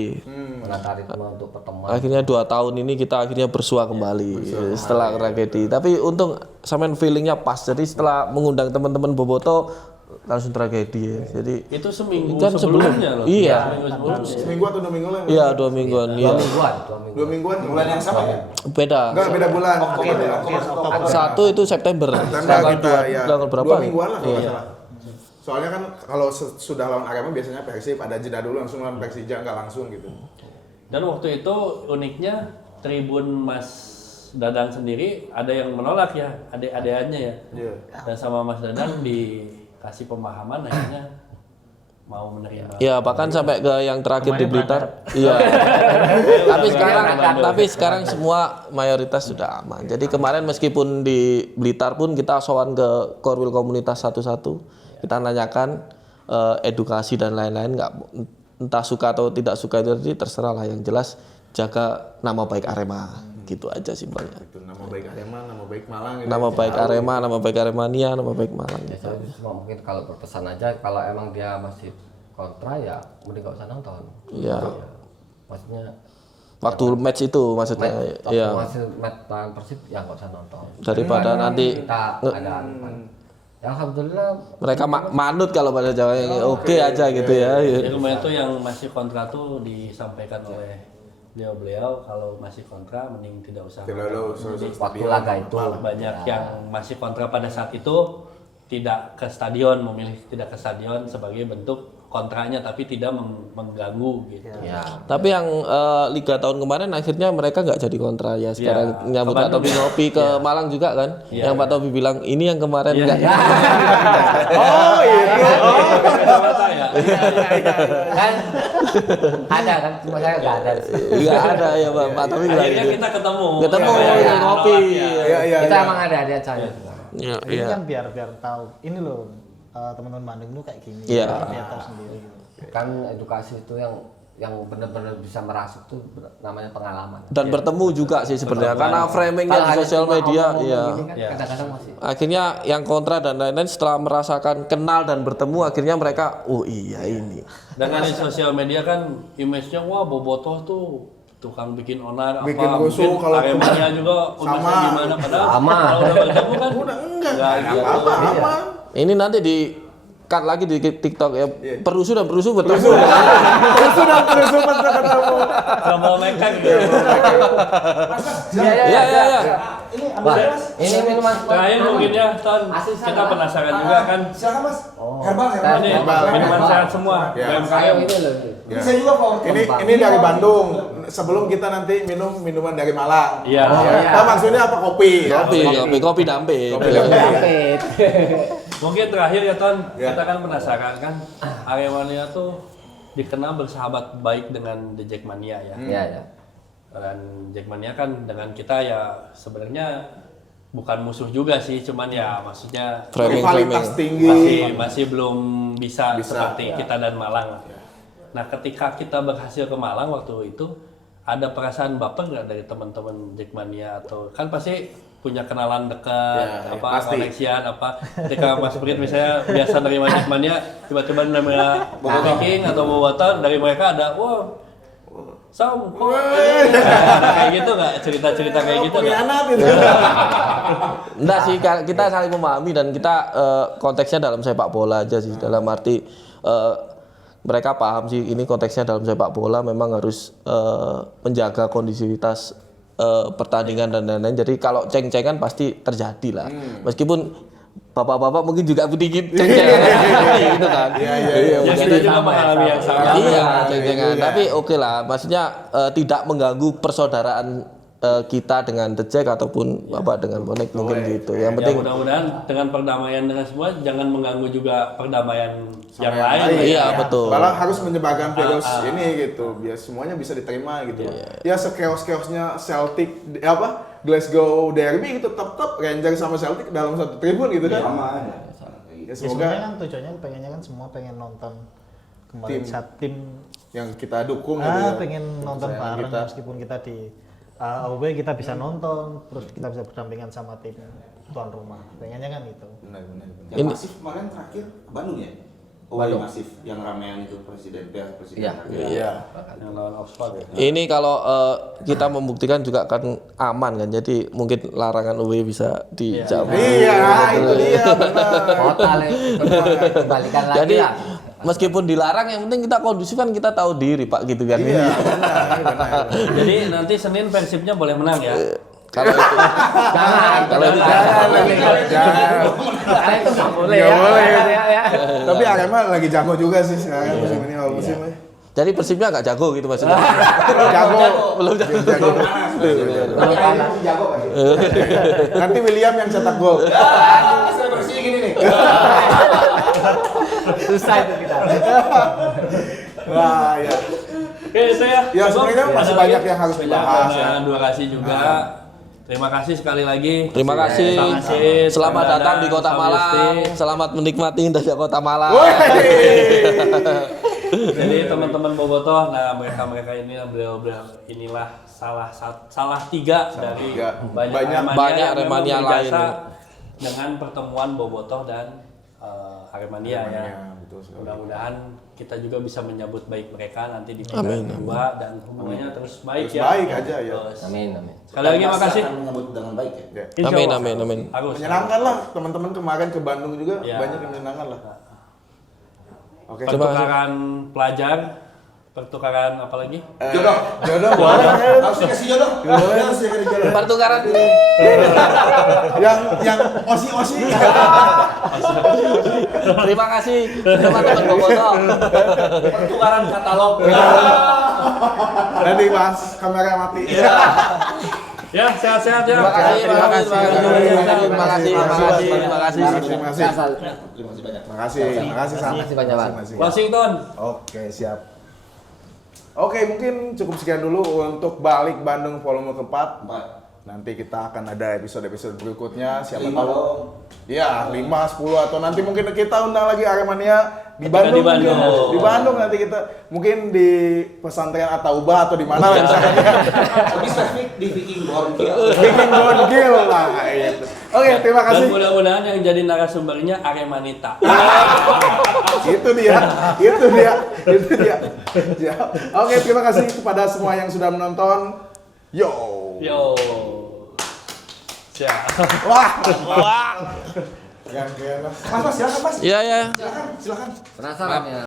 menakar ritme untuk pertemuan. Akhirnya 2 tahun ini kita akhirnya bersua kembali setelah tragedi. Tapi untung sampean feelingnya pas. Jadi setelah mengundang teman-teman Boboto langsung tragedi ya. Jadi Itu seminggu kan sebelumnya loh. Iya. Seminggu sebelumnya. Seminggu atau 2 minggu lah? Iya 2 mingguan. Iya. 2 mingguan. Bulan yang sama ya? Beda. Enggak, beda bulan. Satu itu September. Tanggal kita ya. Tanggal berapa? 2 mingguan lah kalau Iya. nggak salah. Soalnya kan kalau sudah lawan Arema biasanya Persib ada jeda dulu langsung lawan Persija, nggak langsung gitu. Dan waktu itu uniknya Tribun Mas Dadang sendiri ada yang menolak ya, adik-adikannya ya. Iya. Dan sama Mas Dadang dikasih pemahaman akhirnya mau menerima. Ya bahkan sampai ke yang terakhir di Blitar. Iya. tapi sekarang semua mayoritas sudah aman. Jadi kemarin meskipun di Blitar pun kita sowan ke Korwil komunitas satu-satu, kita nanyakan edukasi dan lain-lain, nggak entah suka atau tidak suka itu tadi terserah lah, yang jelas jaga nama baik Arema. Gitu aja simpelnya. Itu nama baik Arema, nama baik Malang. Gitu. Nama baik Arema, nama baik Aremania, nama baik Malang. Ya, saya cuma mungkin kalau berpesan aja, kalau emang dia masih kontra ya mending gak usah nonton. Iya. Ya. Maksudnya Waktu match itu maksudnya. Iya. masih match lawan Persib ya nggak usah nonton. Daripada nanti Kita ada ya alhamdulillah mereka manut kalau pada Jawa oke aja gitu ya. Jadi kemarin tuh yang masih kontra tuh disampaikan oleh beliau kalau masih kontra mending tidak usah. Tidak Jadi waktu laga itu banyak yang masih kontra pada saat itu tidak ke stadion, memilih tidak ke stadion sebagai bentuk kontranya, tapi tidak mengganggu gitu. ya. Tapi yang Liga tahun kemarin akhirnya mereka nggak jadi kontra ya. Sekarang Ya, nyambut ke Pak Tobi Bandung. ngopi ke Malang juga kan. Ya. Yang Pak Tobi bilang ini yang kemarin nggak. Oh itu. Kata-kata ya. Kan ada kan, cuma saya nggak ada. Nggak ada ya Pak Tobi bilang Akhirnya gitu. kita ketemu. Ketemu Ya, ngopi. Iya iya. Kita iya. emang ada acara. Ya, Ini iya. kan biar tahu. Ini loh teman-teman Bandung itu kayak gini. Iya. Biar tahu sendiri gitu. Kan edukasi itu yang benar-benar bisa merasuk tuh namanya pengalaman. Dan bertemu juga sih sebenarnya karena framingnya Kalau di hanya sosial cuma media ngomong-ngomong ya. gini kan, Iya. kadang-kadang masih Akhirnya yang kontra dan lain-lain setelah merasakan kenal dan bertemu akhirnya mereka oh iya ini. Dengan di sosial media kan image-nya wah Bobotoh tuh tukang bikin onar Bikin apa rusuh, mungkin kalau Aremania juga image-nya sama. gimana padahal Sama. kalau udah bertemu kan Udah enggak. nggak gitu. Apa aman. Ini nanti di cut lagi di TikTok ya. Iya. Perusuh dan perusuh bertemu. Terus sudah ketemu. Troublemaker gitu. Iya iya iya. Wah, ini minuman Terakhir mungkin ya Ton, Asli kita sana. penasaran juga kan Silakan Mas. Oh. Herbal, ini herbal. minuman sehat semua Ya. Saya UMKM. ini loh. Ini saya juga favorit. Ini dari Bandung. Sebelum kita nanti minum minuman dari Malang. Iya. Nah, maksudnya apa kopi? Kopi dampe. Dampit. Mungkin terakhir ya Ton, Ya. kita kan penasaran kan Aremania tuh dikenal bersahabat baik dengan The Jackmania ya. Iya, ya. Dan Jackmania kan dengan kita ya sebenarnya bukan musuh juga sih, cuman ya maksudnya Rivalitas tinggi. masih belum bisa, Bisa, seperti kita dan Malang. Nah, ketika kita berhasil ke Malang waktu itu, ada perasaan baper nggak dari teman-teman Jackmania atau kan pasti punya kenalan dekat, Ya, apa pasti. koneksian apa. Ketika Mas Prit misalnya biasa nerima Jackmania, tiba-tiba nerima Viking atau Bobotoh, dari mereka ada, wah, Sam, kok kayak gitu nggak? Cerita-cerita kayak gitu nggak? Pengkhianat itu. Enggak sih, kita saling memahami dan kita konteksnya dalam sepak bola aja sih. Dalam arti mereka paham sih ini konteksnya dalam sepak bola memang harus menjaga kondisivitas pertandingan dan lain-lain. Jadi kalau ceng-cengan pasti terjadi lah. Meskipun bapak-bapak mungkin juga sedikit ceng-cengan gitu kan. Iya. Ya kita juga mengalami yang sama. Iya, ceng-cengan. Tapi oke lah, maksudnya tidak mengganggu persaudaraan kita dengan The Jack ataupun bapak dengan Bonek mungkin gitu. Yang Ya penting mudah-mudahan dengan perdamaian dengan semua jangan mengganggu juga perdamaian yang yang lain. lain. iya betul. Malah harus menyebarkan virus ini gitu, biar semuanya bisa diterima gitu. Ya sekeos-keosnya Celtic apa Glasgow Derby gitu, tetap Rangers sama Celtic dalam satu tribun gitu kan. Sama. Ya Ya semoga sebenarnya kan tujuannya pengennya kan semua pengen nonton kembali Tim. saat tim yang kita dukung gitu ya. pengen nonton Kesayangan bareng kita. meskipun kita di AOB kita bisa nonton terus kita bisa berdampingan sama tim tuan rumah pengennya kan gitu. Benar. Yang masif kemarin terakhir ke Bandung ya? away masif yang ramean itu presiden pihak presiden. Iya. Yang lawan Oxford ya. Ini kalau kita membuktikan juga akan aman kan, jadi mungkin larangan away bisa dicabut. Iya, itu dia benar. Total kembalikan lagi Jadi lah. meskipun dilarang, yang penting kita kondusif kan, kita tahu diri Pak gitu kan. Iya, benar. Jadi nanti Senin Persibnya boleh menang ya. Kalau itu Jangan itu nggak boleh Nggak ya. boleh. Ya. Tapi Arema lagi jago juga sih sekarang musim ini awal musim. jadi Persibnya nggak jago gitu maksudnya. Jago. Belum jago. Jago. Tapi kayaknya masih jago kan? Nanti William yang cetak gol. Saya bersih gini nih. Susah itu kita. Wah, ya. Oke, itu ya. Ya, Cukup. sebenarnya masih Ada banyak lagi? yang harus Banyak dibahas, ya. dan dua kasih juga. Terima kasih sekali lagi. Terima kasih. Terima kasih. Selamat Kang datang di Dadang, Kota Sam Malang. Yusti. Selamat menikmati indahnya Kota Malang. Jadi teman-teman Bobotoh, nah mereka ini beliau inilah salah tiga dari tiga. banyak Banyak yang memang Aremania berjasa lain. dengan pertemuan Bobotoh dan Aremania ya. betul sekali. Mudah-mudahan kita juga bisa menyambut baik mereka nanti di Amin, putaran kedua dan hubungannya terus baik Terus ya. baik aja ya. Terus. Amin. Sekali lagi makasih. Akan menyambut dengan baik ya. Ya. Insya Amin, Allah. amin, amin. Harus. Menyenangkan lah teman-teman kemarin ke Bandung juga Ya. banyak yang menyenangkan lah. Oke. Terima kasih. Pertukaran pelajar, pertukaran apa lagi? Jodoh. Jodoh boleh. Harus dikasih jodoh. Harus dikasih jodoh. Pertukaran yang osi-osi. Terima kasih teman-teman Bobotoh. Pertukaran katalog. Nanti bahas kamera mati. Ya, sehat-sehat ya. Terima kasih, Terima kasih. terima kasih, terima kasih, terima kasih. Terima kasih. Terima kasih banyak. Terima kasih. Terima kasih Sam. Terima kasih banyak, Bang. Terima kasih. Washington. Oke, siap. Oke, mungkin cukup sekian dulu untuk Balik Bandung volume keempat. Nanti kita akan ada episode-episode berikutnya. Siapa 5 tahu? dong. Ya, 5, 10 atau nanti mungkin kita undang lagi Aremania di Ketika Bandung. di Bandung. mungkin. Di Bandung nanti kita mungkin di pesantren Ataubah atau di mana lah misalnya. Lebih spesifik di Viking Borneo. Bikin gokil lah gitu. Oke, terima Dan kasih. mudah-mudahan yang jadi narasumbernya Aremanita. Itu dia. Siap. Oke, terima kasih kepada semua yang sudah menonton. Yo. Yo. Siap. Wah. Keren. Mas, silakan Mas. Iya, iya. Silakan. Penasaran ya.